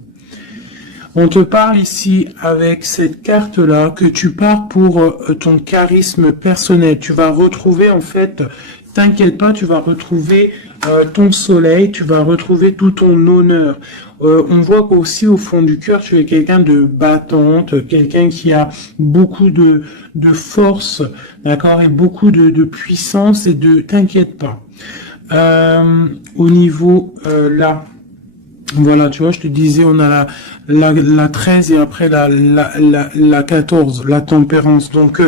On te parle ici avec cette carte-là que tu pars pour ton charisme personnel. Tu vas retrouver en fait, t'inquiète pas, tu vas retrouver ton soleil, tu vas retrouver tout ton honneur. On voit qu'aussi au fond du cœur, tu es quelqu'un de battante, quelqu'un qui a beaucoup de force, d'accord, et beaucoup de puissance et de... T'inquiète pas. Au niveau là... Voilà, tu vois, je te disais, on a la 13 et après la 14, la tempérance. Donc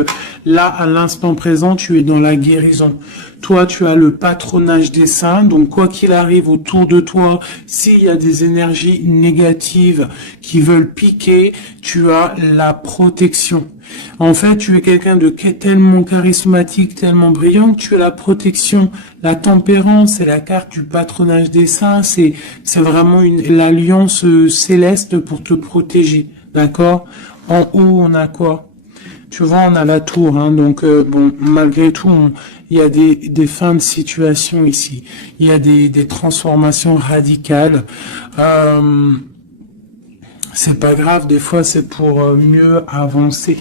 là, à l'instant présent, tu es dans la guérison. Toi, tu as le patronage des saints. Donc, quoi qu'il arrive autour de toi, s'il y a des énergies négatives qui veulent piquer, tu as la protection. En fait, tu es quelqu'un de tellement charismatique, tellement brillant que tu as la protection. La tempérance, c'est la carte du patronage des saints. C'est vraiment l'alliance céleste pour te protéger. D'accord? En haut, on a quoi? Tu vois, on a la tour, hein, donc bon, malgré tout, il y a des fins de situation ici. Il y a des transformations radicales. C'est pas grave, des fois c'est pour mieux avancer.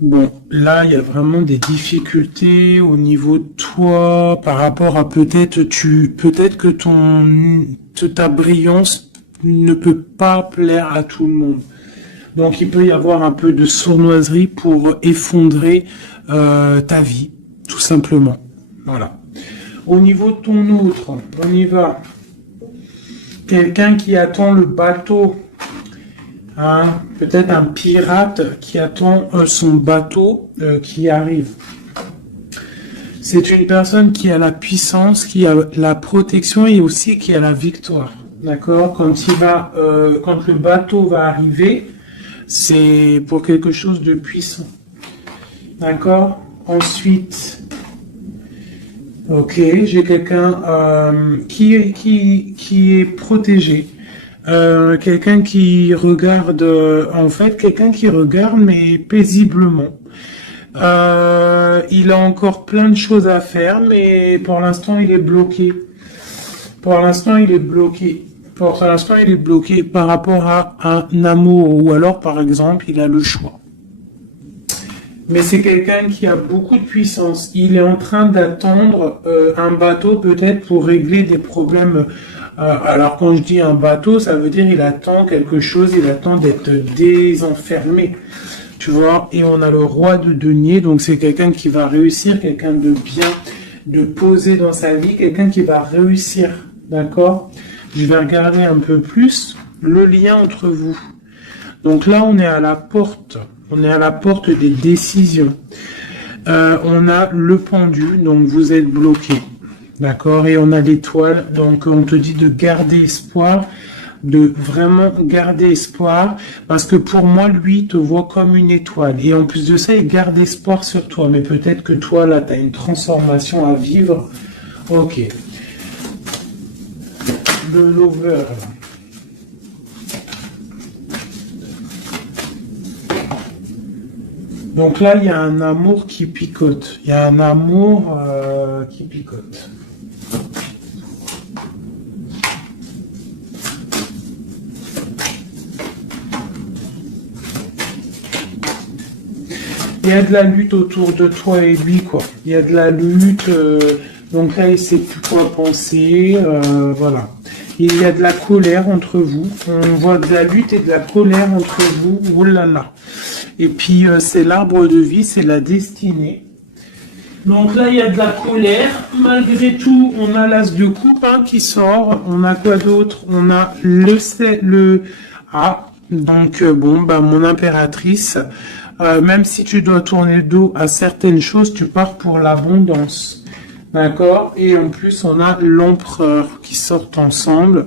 Bon, là, il y a vraiment des difficultés au niveau de toi par rapport à peut-être que ta brillance ne peut pas plaire à tout le monde. Donc, il peut y avoir un peu de sournoiserie pour effondrer ta vie, tout simplement. Voilà. Au niveau de ton autre, on y va. Quelqu'un qui attend le bateau. Hein, peut-être un pirate qui attend son bateau qui arrive. C'est une personne qui a la puissance, qui a la protection et aussi qui a la victoire. D'accord? Quand le bateau va arriver, c'est pour quelque chose de puissant. D'accord? Ensuite, ok, j'ai quelqu'un qui est protégé. Quelqu'un qui regarde, quelqu'un qui regarde mais paisiblement. Il a encore plein de choses à faire, mais pour l'instant il est bloqué. Pour l'instant il est bloqué par rapport à un amour, ou alors par exemple il a le choix. Mais c'est quelqu'un qui a beaucoup de puissance. Il est en train d'attendre un bateau peut-être pour régler des problèmes Alors quand je dis un bateau, ça veut dire il attend quelque chose, il attend d'être désenfermé. Tu vois, et on a le roi de denier, donc c'est quelqu'un qui va réussir, quelqu'un de bien, de posé dans sa vie, quelqu'un qui va réussir, d'accord? Je vais regarder un peu plus le lien entre vous. Donc là, on est à la porte des décisions. On a le pendu, donc vous êtes bloqué, d'accord? Et on a l'étoile, donc on te dit de garder espoir, de vraiment garder espoir, parce que pour moi, lui, il te voit comme une étoile. Et en plus de ça, il garde espoir sur toi. Mais peut-être que toi, là, tu as une transformation à vivre. Ok. Le lover. Donc là, il y a un amour qui picote. Il y a un amour qui picote. Il y a de la lutte autour de toi et lui, quoi. Il y a de la lutte, donc là, il sait plus quoi penser, voilà. Il y a de la colère entre vous. On voit de la lutte et de la colère entre vous. Oh là là. Et puis, c'est l'arbre de vie, c'est la destinée. Donc là, il y a de la colère. Malgré tout, on a l'as de coupe qui sort. On a quoi d'autre? On a le... Ah, donc bon, bah mon impératrice... même si tu dois tourner le dos à certaines choses, tu pars pour l'abondance. D'accord? Et en plus, on a l'empereur qui sortent ensemble.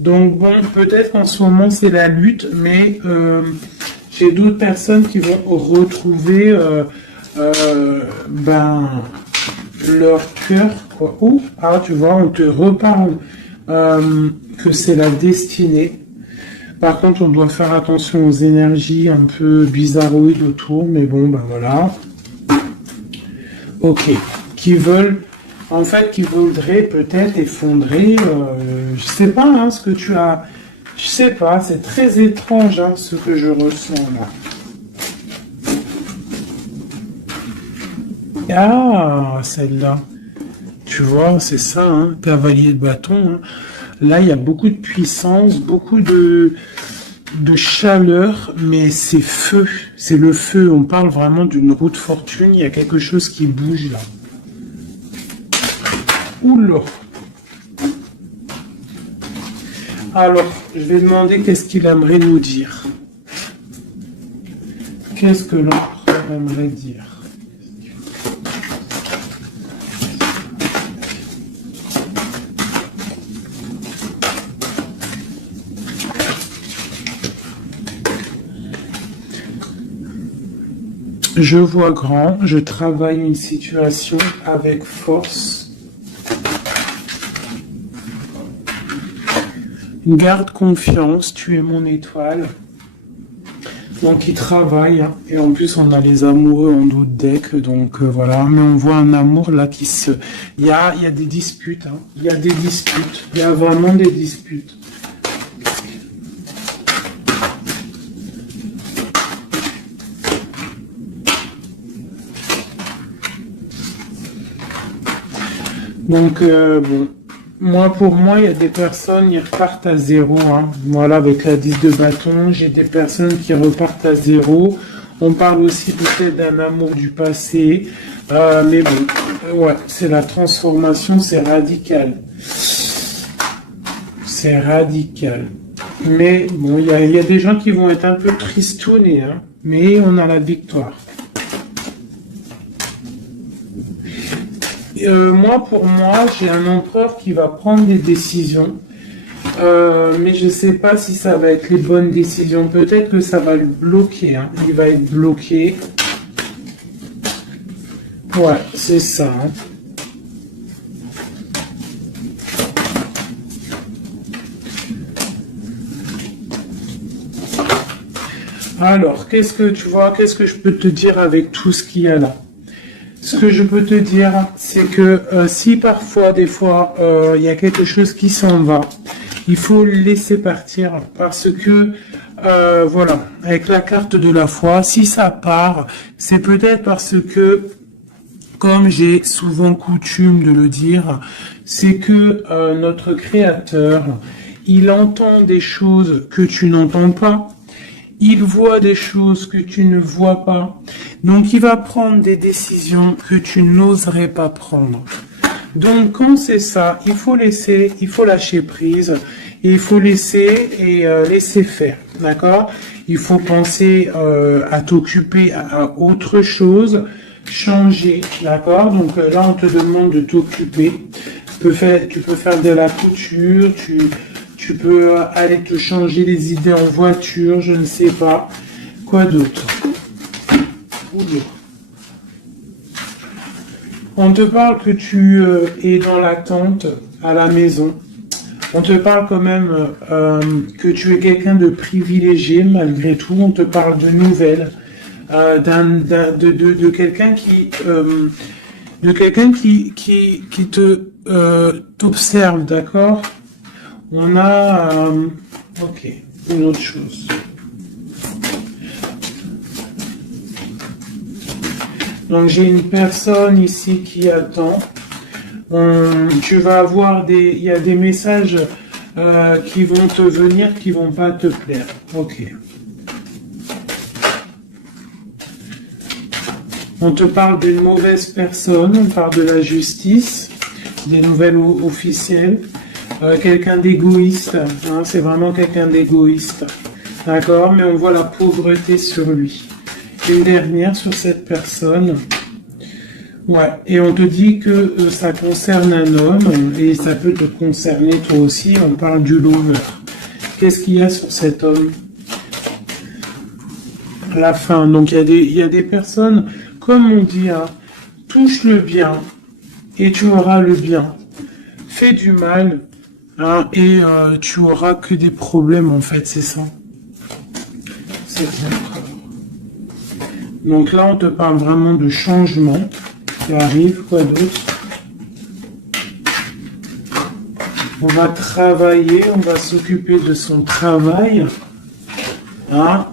Donc bon, peut-être qu'en ce moment, c'est la lutte, mais j'ai d'autres personnes qui vont retrouver leur cœur. Quoi. Ouh, ah, tu vois, on te reparle que c'est la destinée. Par contre, on doit faire attention aux énergies un peu bizarroïdes autour, mais bon, ben voilà. Ok. Qui voudraient peut-être effondrer, je sais pas, ce que tu as, je sais pas, c'est très étrange, ce que je ressens là. Ah, celle-là. Tu vois, c'est ça, cavalier de bâton. Là, il y a beaucoup de puissance, beaucoup de chaleur, mais c'est feu. C'est le feu. On parle vraiment d'une roue de fortune. Il y a quelque chose qui bouge là. Oula. Alors, je vais demander qu'est-ce qu'il aimerait nous dire. Qu'est-ce que l'empereur aimerait dire? Je vois grand, je travaille une situation avec force. Garde confiance, tu es mon étoile. Donc il travaille, et en plus on a les amoureux en d'autres decks, donc voilà. Mais on voit un amour là qui se... Il y a des disputes, il y a des disputes, il y a vraiment des disputes. Donc, bon, pour moi, il y a des personnes, ils repartent à zéro. Voilà, avec la 10 de bâton, j'ai des personnes qui repartent à zéro. On parle aussi peut-être d'un amour du passé. Mais bon, ouais, c'est la transformation, c'est radical. C'est radical. Mais bon, il y a des gens qui vont être un peu tristounés, mais on a la victoire. Pour moi, j'ai un empereur qui va prendre des décisions, mais je ne sais pas si ça va être les bonnes décisions. Peut-être que ça va le bloquer, il va être bloqué. Ouais, c'est ça. Alors, qu'est-ce que je peux te dire avec tout ce qu'il y a là? Ce que je peux te dire, c'est que si parfois, des fois, il y a quelque chose qui s'en va, il faut le laisser partir parce que, voilà, avec la carte de la foi, si ça part, c'est peut-être parce que comme j'ai souvent coutume de le dire, c'est que notre Créateur, il entend des choses que tu n'entends pas, il voit des choses que tu ne vois pas, donc il va prendre des décisions que tu n'oserais pas prendre. Donc quand c'est ça, il faut lâcher prise, et il faut laisser faire, d'accord? Il faut penser à t'occuper à autre chose, changer, d'accord? Donc là, on te demande de t'occuper. Tu peux faire de la couture, tu peux aller te changer les idées en voiture, je ne sais pas. Quoi d'autre? On te parle que tu es dans l'attente à la maison. On te parle quand même que tu es quelqu'un de privilégié malgré tout. On te parle de nouvelles, de quelqu'un qui t'observe, d'accord? On a ok, une autre chose. Donc j'ai une personne ici qui attend. Tu vas avoir il y a des messages qui vont te venir, qui vont pas te plaire. Ok. On te parle d'une mauvaise personne, on parle de la justice, des nouvelles officielles, quelqu'un d'égoïste, hein, c'est vraiment quelqu'un d'égoïste. D'accord, mais on voit la pauvreté sur lui. Une dernière sur cette personne. Ouais, et on te dit que ça concerne un homme, et ça peut te concerner toi aussi, on parle du lover. Qu'est-ce qu'il y a sur cet homme? La fin, donc il y a des personnes, comme on dit, hein, touche le bien, et tu auras le bien. Fais du mal, hein, et tu auras que des problèmes, en fait, c'est ça. C'est ça. Donc là, on te parle vraiment de changement qui arrive. Quoi d'autre? On va travailler, on va s'occuper de son travail. Hein?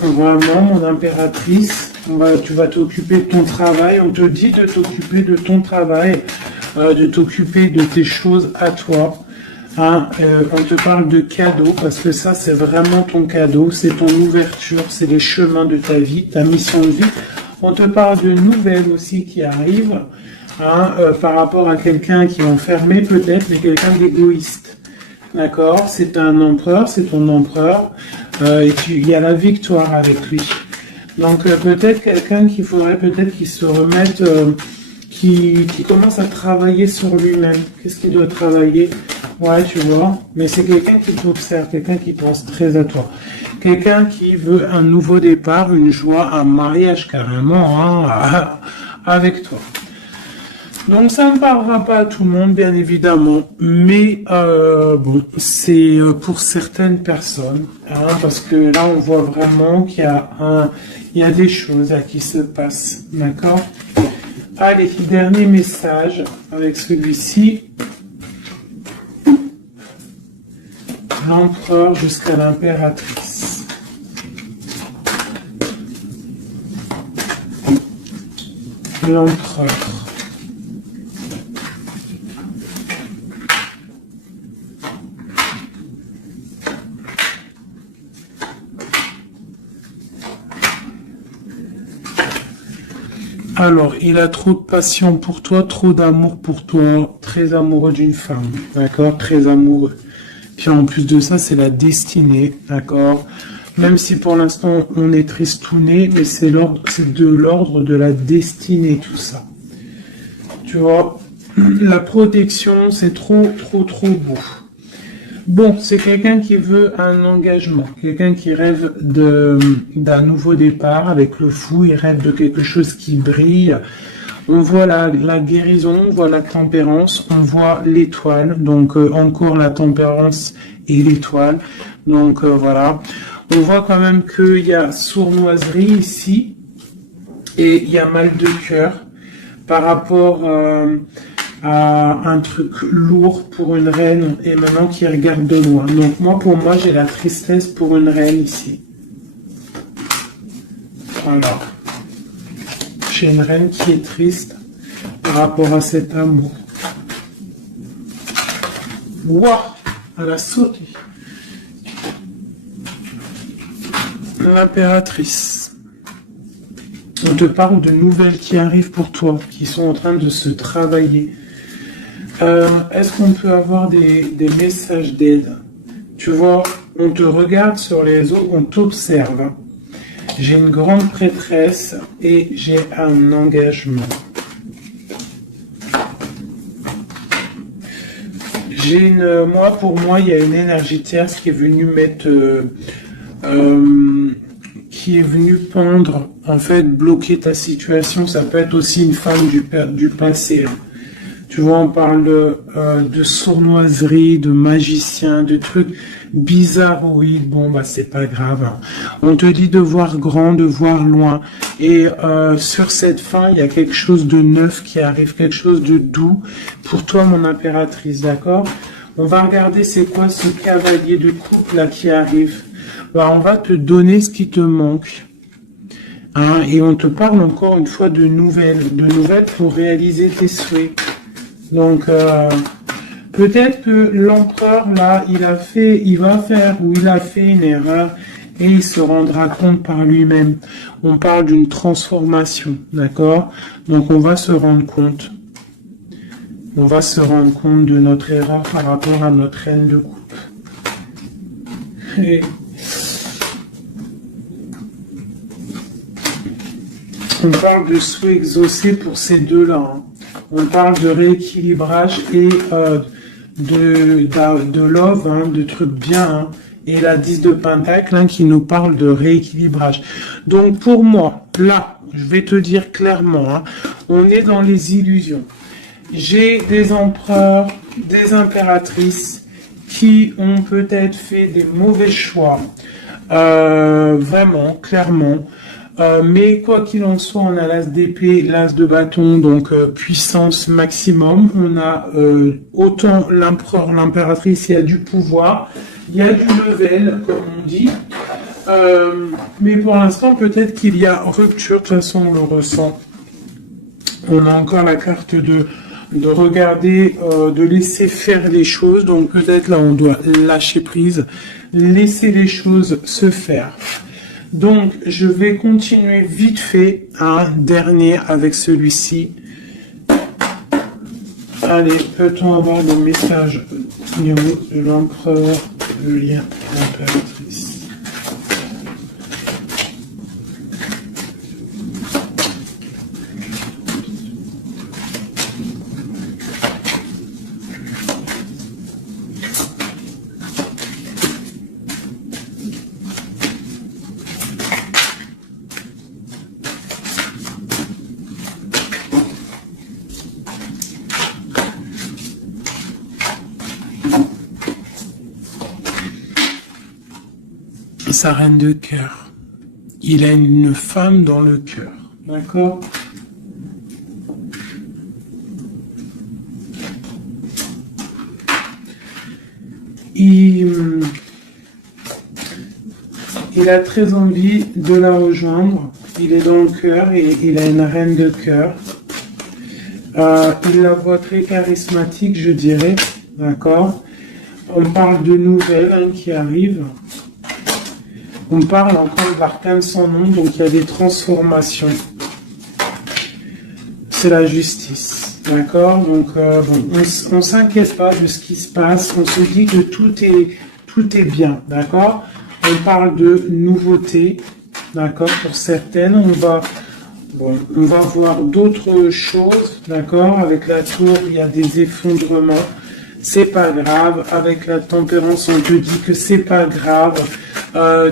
Vraiment, mon impératrice, tu vas t'occuper de ton travail. On te dit de t'occuper de ton travail, de t'occuper de tes choses à toi. Hein, on te parle de cadeau, parce que ça, c'est vraiment ton cadeau, c'est ton ouverture, c'est les chemins de ta vie, ta mission de vie. On te parle de nouvelles aussi qui arrivent, hein, par rapport à quelqu'un qui est enfermé peut-être, mais quelqu'un d'égoïste. D'accord? C'est un empereur, c'est ton empereur, et il y a la victoire avec lui. Donc peut-être quelqu'un qu'il faudrait peut-être qu'il se remette, qui commence à travailler sur lui-même. Qu'est-ce qu'il doit travailler? Ouais, tu vois, mais c'est quelqu'un qui t'observe, quelqu'un qui pense très à toi. Quelqu'un qui veut un nouveau départ, une joie, un mariage carrément, hein, avec toi. Donc ça ne parlera pas à tout le monde, bien évidemment, mais bon, c'est pour certaines personnes, hein, parce que là on voit vraiment qu'il y a des choses à qui se passent, d'accord? Allez, dernier message avec celui-ci. L'empereur jusqu'à l'impératrice. L'empereur. Alors, il a trop de passion pour toi, trop d'amour pour toi, très amoureux d'une femme, d'accord? Très amoureux. Puis en plus de ça, c'est la destinée, d'accord? Même si pour l'instant on est tristouné, mais c'est de l'ordre de la destinée, tout ça. Tu vois, la protection, c'est trop beau. Bon, c'est quelqu'un qui veut un engagement, quelqu'un qui rêve d'un nouveau départ avec le fou, il rêve de quelque chose qui brille. On voit la guérison, on voit la tempérance, on voit l'étoile, donc encore la tempérance et l'étoile. Donc voilà, on voit quand même qu'il y a sournoiserie ici et il y a mal de cœur par rapport à un truc lourd pour une reine et maintenant qui regarde de loin. Donc moi, pour moi, j'ai la tristesse pour une reine ici. Voilà. J'ai une reine qui est triste par rapport à cet amour. Waouh, elle a sauté. L'impératrice. On te parle de nouvelles qui arrivent pour toi, qui sont en train de se travailler. Est-ce qu'on peut avoir des messages d'aide? Tu vois, on te regarde sur les réseaux, on t'observe. J'ai une grande prêtresse et j'ai un engagement. Pour moi, il y a une énergie tierce qui est venue mettre, qui est venue pendre, en fait, bloquer ta situation. Ça peut être aussi une femme du passé. Tu vois, on parle de sournoiserie, de magicien, de trucs bizarroïdes. Bon, bah, c'est pas grave. On te dit de voir grand, de voir loin. Et sur cette fin, il y a quelque chose de neuf qui arrive, quelque chose de doux pour toi, mon impératrice, d'accord? On va regarder c'est quoi ce cavalier de coupe là qui arrive. Bah, on va te donner ce qui te manque. Hein, et on te parle encore une fois de nouvelles pour réaliser tes souhaits. Donc, peut-être que l'empereur, là, il a fait une erreur et il se rendra compte par lui-même. On parle d'une transformation, d'accord? Donc, on va se rendre compte. On va se rendre compte de notre erreur par rapport à notre reine de coupe. Et on parle de souhait exaucé pour ces deux-là. Hein. On parle de rééquilibrage et de love, hein, de trucs bien. Hein, et la 10 de Pentacle hein, qui nous parle de rééquilibrage. Donc pour moi, là, je vais te dire clairement, hein, on est dans les illusions. J'ai des empereurs, des impératrices qui ont peut-être fait des mauvais choix. Vraiment, clairement. Mais quoi qu'il en soit, on a l'as d'épée, l'as de bâton, donc puissance maximum. On a autant l'empereur, l'impératrice, il y a du pouvoir, il y a du level, comme on dit. Mais pour l'instant, peut-être qu'il y a rupture, de toute façon, on le ressent. On a encore la carte de regarder, de laisser faire les choses. Donc peut-être là, on doit lâcher prise, laisser les choses se faire. Donc, je vais continuer vite fait un dernier avec celui-ci. Allez, peut-on avoir le message de l'empereur, le lien de l'impératrice? Sa reine de cœur. Il a une femme dans le cœur. D'accord? Il a très envie de la rejoindre. Il est dans le cœur et il a une reine de cœur. Il la voit très charismatique, je dirais. D'accord? On parle de nouvelles hein, qui arrivent. On parle encore de l'arcane sans nom, donc il y a des transformations. C'est la justice, d'accord? Donc bon, on s'inquiète pas de ce qui se passe, on se dit que tout est bien, d'accord? On parle de nouveautés, d'accord? Pour certaines, on va voir d'autres choses, d'accord? Avec la tour, il y a des effondrements. C'est pas grave. Avec la tempérance, on te dit que c'est pas grave.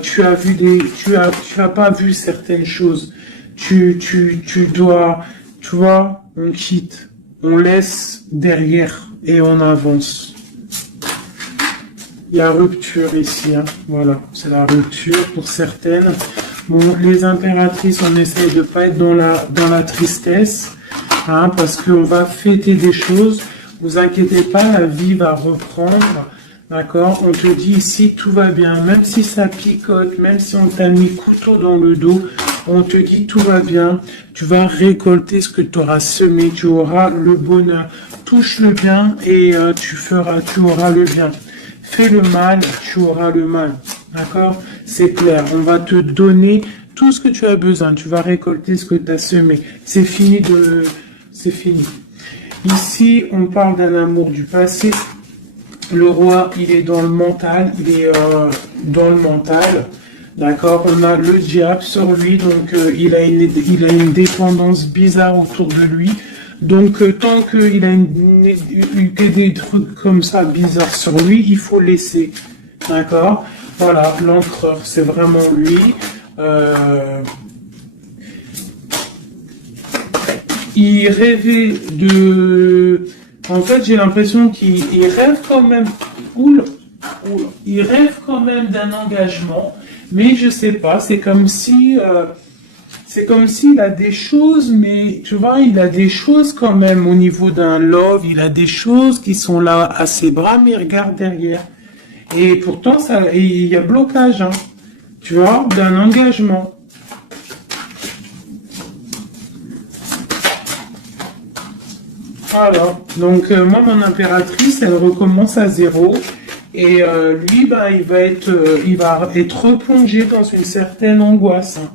Tu as pas vu certaines choses. Tu dois, tu vois, on quitte, on laisse derrière et on avance. Il y a rupture ici, hein. Voilà, c'est la rupture pour certaines. Bon, les impératrices, on essaye de pas être dans la tristesse, hein, parce qu'on va fêter des choses. Vous inquiétez pas, la vie va reprendre, d'accord? On te dit ici, tout va bien, même si ça picote, même si on t'a mis couteau dans le dos, On te dit tout va bien, tu vas récolter ce que tu auras semé, tu auras le bonheur. Touche le bien et tu auras le bien. Fais le mal, tu auras le mal. D'accord? C'est clair. On va te donner tout ce que tu as besoin. Tu vas récolter ce que tu as semé. C'est fini. Ici, on parle d'un amour du passé. Le roi, il est dans le mental. Il est dans le mental. D'accord? On a le diable sur lui. Donc, il a une dépendance bizarre autour de lui. Donc, tant qu'il a des trucs comme ça bizarres sur lui, il faut laisser. D'accord? Voilà, l'empereur, c'est vraiment lui. Il rêvait de... En fait, j'ai l'impression qu'il rêve quand même... Il rêve quand même d'un engagement, mais je sais pas, c'est comme si... C'est comme s'il a des choses, mais tu vois, il a des choses quand même au niveau d'un love, il a des choses qui sont là à ses bras, mais il regarde derrière. Et pourtant, il y a blocage, hein, tu vois, d'un engagement. Voilà. Donc, moi, mon impératrice, elle recommence à zéro. Et lui, ben, il va être replongé dans une certaine angoisse, hein.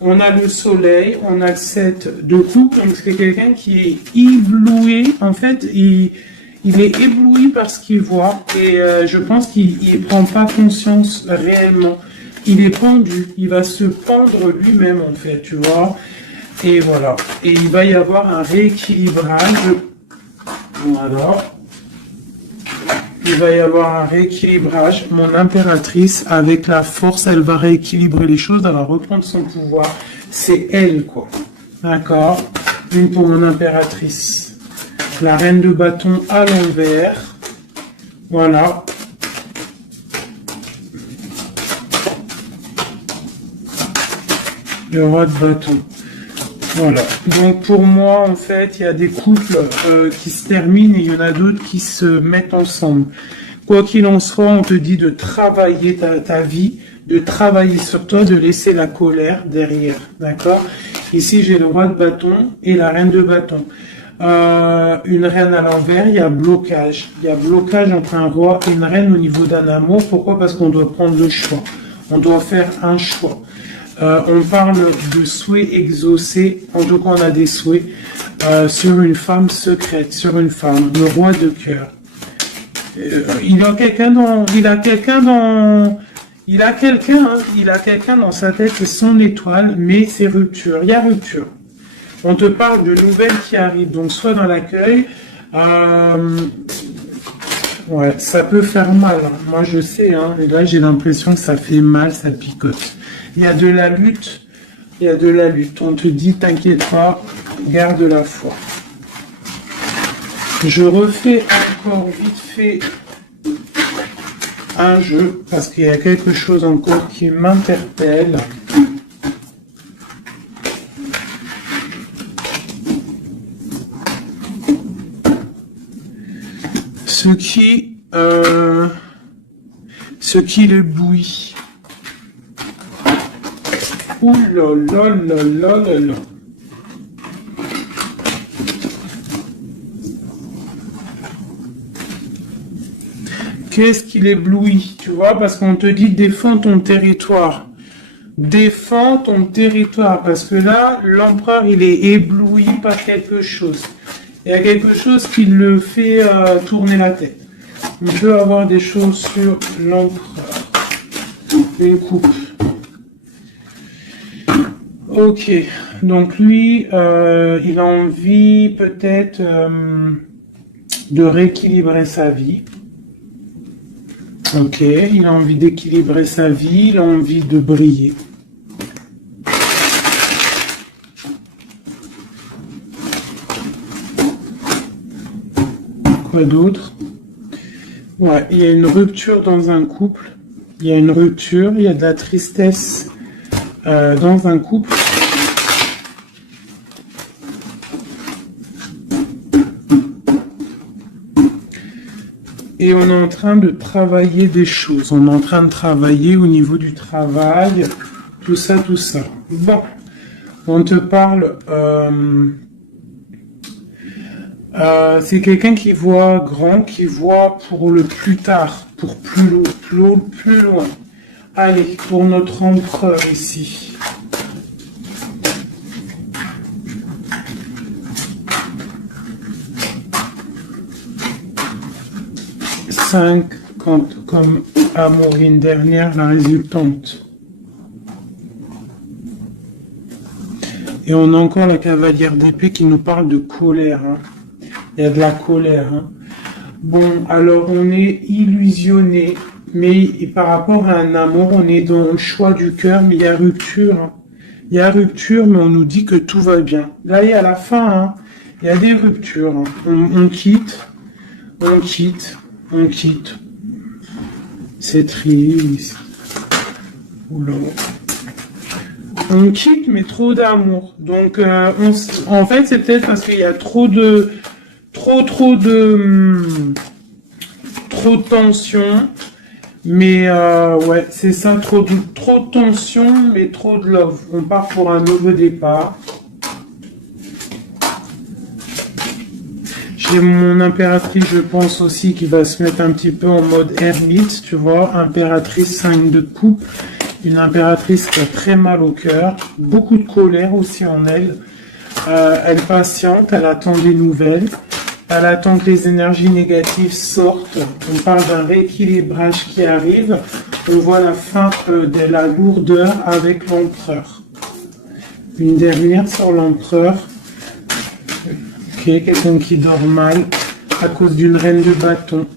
On a le soleil, on a le 7 de coupe, donc c'est quelqu'un qui est ébloui. En fait, il est ébloui par ce qu'il voit et je pense qu'il ne prend pas conscience réellement. Il est pendu, il va se pendre lui-même en fait, tu vois. Et voilà. Et il va y avoir un rééquilibrage. Voilà. Il va y avoir un rééquilibrage. Mon impératrice, avec la force, elle va rééquilibrer les choses, elle va reprendre son pouvoir. C'est elle, quoi. D'accord? Une pour mon impératrice. La reine de bâton à l'envers. Voilà. Le roi de bâton. Voilà. Donc pour moi, en fait, il y a des couples qui se terminent et il y en a d'autres qui se mettent ensemble. Quoi qu'il en soit, on te dit de travailler ta vie, de travailler sur toi, de laisser la colère derrière. D'accord? Ici, j'ai le roi de bâton et la reine de bâton. Une reine à l'envers, il y a blocage. Il y a blocage entre un roi et une reine au niveau d'un amour. Pourquoi? Parce qu'on doit prendre le choix. On doit faire un choix. On parle de souhaits exaucés, en tout cas on a des souhaits, sur une femme secrète, sur une femme, le roi de cœur. Il a quelqu'un dans sa tête, c'est son étoile, mais c'est rupture, il y a rupture. On te parle de nouvelles qui arrivent, donc soit dans l'accueil, ouais, ça peut faire mal, hein. Moi je sais, hein, et là j'ai l'impression que ça fait mal, ça picote. Il y a de la lutte, on te dit t'inquiète pas, garde la foi. Je refais encore vite fait un jeu, parce qu'il y a quelque chose encore qui m'interpelle. Ce qui l'éblouit. Ouh là là là là là là. Qu'est-ce qui l'éblouit, tu vois, parce qu'on te dit défends ton territoire. Défends ton territoire, parce que là, l'empereur, il est ébloui par quelque chose. Il y a quelque chose qui le fait tourner la tête. On peut avoir des choses sur l'empereur. Une coupe. Ok, donc lui, il a envie peut-être de rééquilibrer sa vie. Ok, il a envie d'équilibrer sa vie, il a envie de briller. Quoi d'autre? Ouais, il y a une rupture dans un couple. Il y a une rupture, il y a de la tristesse dans un couple. Et on est en train de travailler des choses. On est en train de travailler au niveau du travail. tout ça, tout ça. Bon, on te parle... c'est quelqu'un qui voit grand, qui voit pour le plus tard, pour plus loin. Allez, pour notre empereur ici. Cinq, comme Amorine dernière, la résultante. Et on a encore la cavalière d'épée qui nous parle de colère. Hein. Il y a de la colère. Hein. Bon, alors on est illusionné, mais par rapport à un amour, on est dans le choix du cœur, mais il y a rupture. Hein. Il y a rupture, mais on nous dit que tout va bien. Là, il y a la fin, hein. Il y a des ruptures. Hein. On quitte. C'est triste. Oula. On quitte, mais trop d'amour. Donc, en fait, c'est peut-être parce qu'il y a trop de tension. Mais ouais, c'est ça, trop de tension, mais trop de love. On part pour un nouveau départ. J'ai mon impératrice, je pense aussi, qui va se mettre un petit peu en mode ermite, tu vois. Impératrice 5 de coupe. Une impératrice qui a très mal au cœur. Beaucoup de colère aussi en elle. Elle patiente, elle attend des nouvelles. Elle attend que les énergies négatives sortent. On parle d'un rééquilibrage qui arrive. On voit la fin de la lourdeur avec l'empereur. Une dernière sur l'empereur. Ok, quelqu'un qui dort mal à cause d'une reine de bâton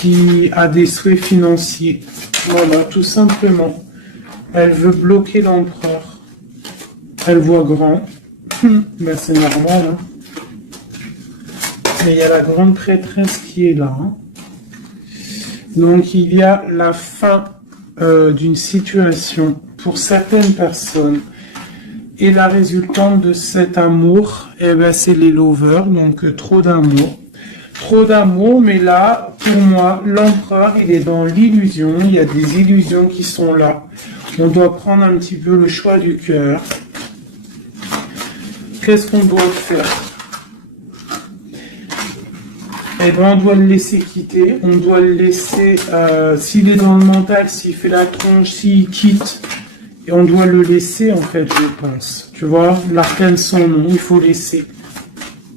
qui a des souhaits financiers. Voilà, tout simplement. Elle veut bloquer l'empereur. Elle voit grand. Ben, c'est normal. Hein. Mais il y a la grande prêtresse qui est là. Hein. Donc il y a la fin d'une situation pour certaines personnes. Et la résultante de cet amour, eh ben, c'est les lovers, donc trop d'amour. Trop d'amour, mais là, pour moi, l'empereur, il est dans l'illusion. Il y a des illusions qui sont là. On doit prendre un petit peu le choix du cœur. Qu'est-ce qu'on doit faire? Eh ben, on doit le laisser quitter. On doit le laisser, s'il est dans le mental, s'il fait la tronche, s'il quitte. Et on doit le laisser, en fait, je pense. Tu vois, l'arcane son nom, il faut laisser.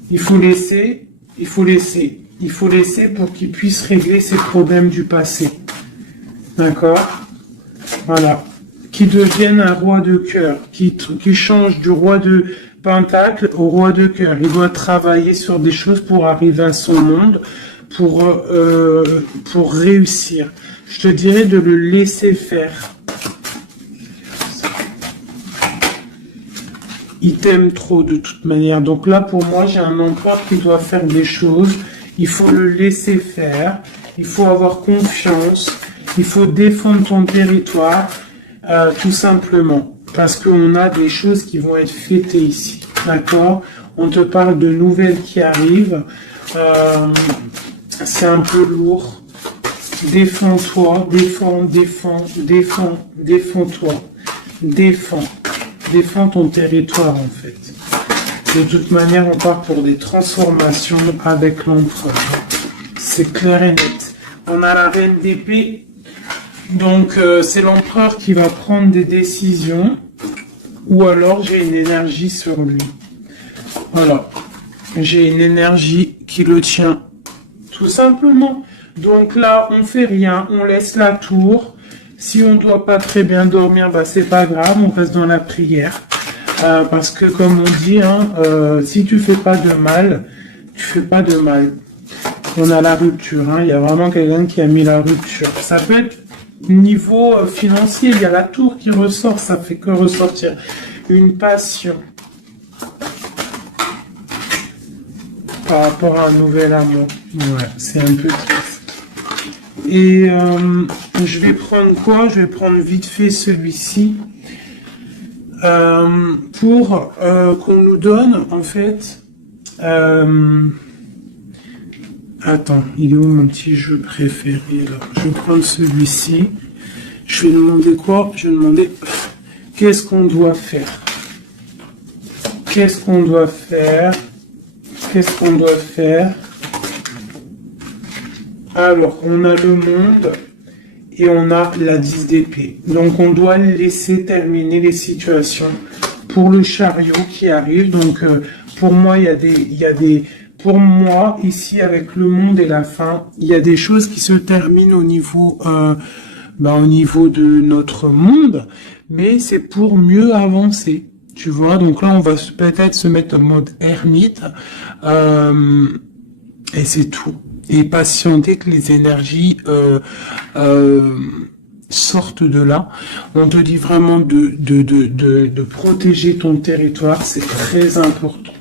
Il faut laisser, il faut laisser. Il faut laisser pour qu'il puisse régler ses problèmes du passé. D'accord? Voilà. Qui devienne un roi de cœur. Qui change du roi de pentacle au roi de cœur. Il doit travailler sur des choses pour arriver à son monde, pour réussir. Je te dirais de le laisser faire. Il t'aime trop de toute manière. Donc là, pour moi, j'ai un empereur qui doit faire des choses. Il faut le laisser faire. Il faut avoir confiance. Il faut défendre ton territoire, tout simplement. Parce qu'on a des choses qui vont être fêtées ici. D'accord? On te parle de nouvelles qui arrivent. C'est un peu lourd. Défends-toi. Défends-toi. Défends ton territoire, en fait. De toute manière, on part pour des transformations avec l'empereur. C'est clair et net. On a la reine d'épée. Donc, c'est l'empereur qui va prendre des décisions. Ou alors, j'ai une énergie sur lui. Voilà. J'ai une énergie qui le tient. Tout simplement. Donc là, on fait rien. On laisse la tour. Si on ne doit pas très bien dormir, bah c'est pas grave, on reste dans la prière. Parce que comme on dit, hein, si tu fais pas de mal, tu fais pas de mal. On a la rupture, hein, il y a vraiment quelqu'un qui a mis la rupture. Ça peut être niveau financier, il y a la tour qui ressort, ça fait que ressortir une passion par rapport à un nouvel amour. Ouais, c'est un peu triste. Et je vais prendre quoi? Je vais prendre vite fait celui-ci pour qu'on nous donne en fait. Attends, il est où mon petit jeu préféré là? Je vais prendre celui-ci. Je vais demander quoi? Je vais demander Qu'est-ce qu'on doit faire? Qu'est-ce qu'on doit faire? Qu'est-ce qu'on doit faire? Alors, on a le monde et on a la 10 d'épée. Donc, on doit laisser terminer les situations pour le chariot qui arrive. Donc, pour moi, pour moi, ici, avec le monde et la fin, il y a des choses qui se terminent au niveau de notre monde, mais c'est pour mieux avancer. Tu vois, donc là, on va peut-être se mettre en mode ermite, et c'est tout. Et patienter que les énergies sortent de là. On te dit vraiment de protéger ton territoire, c'est très important.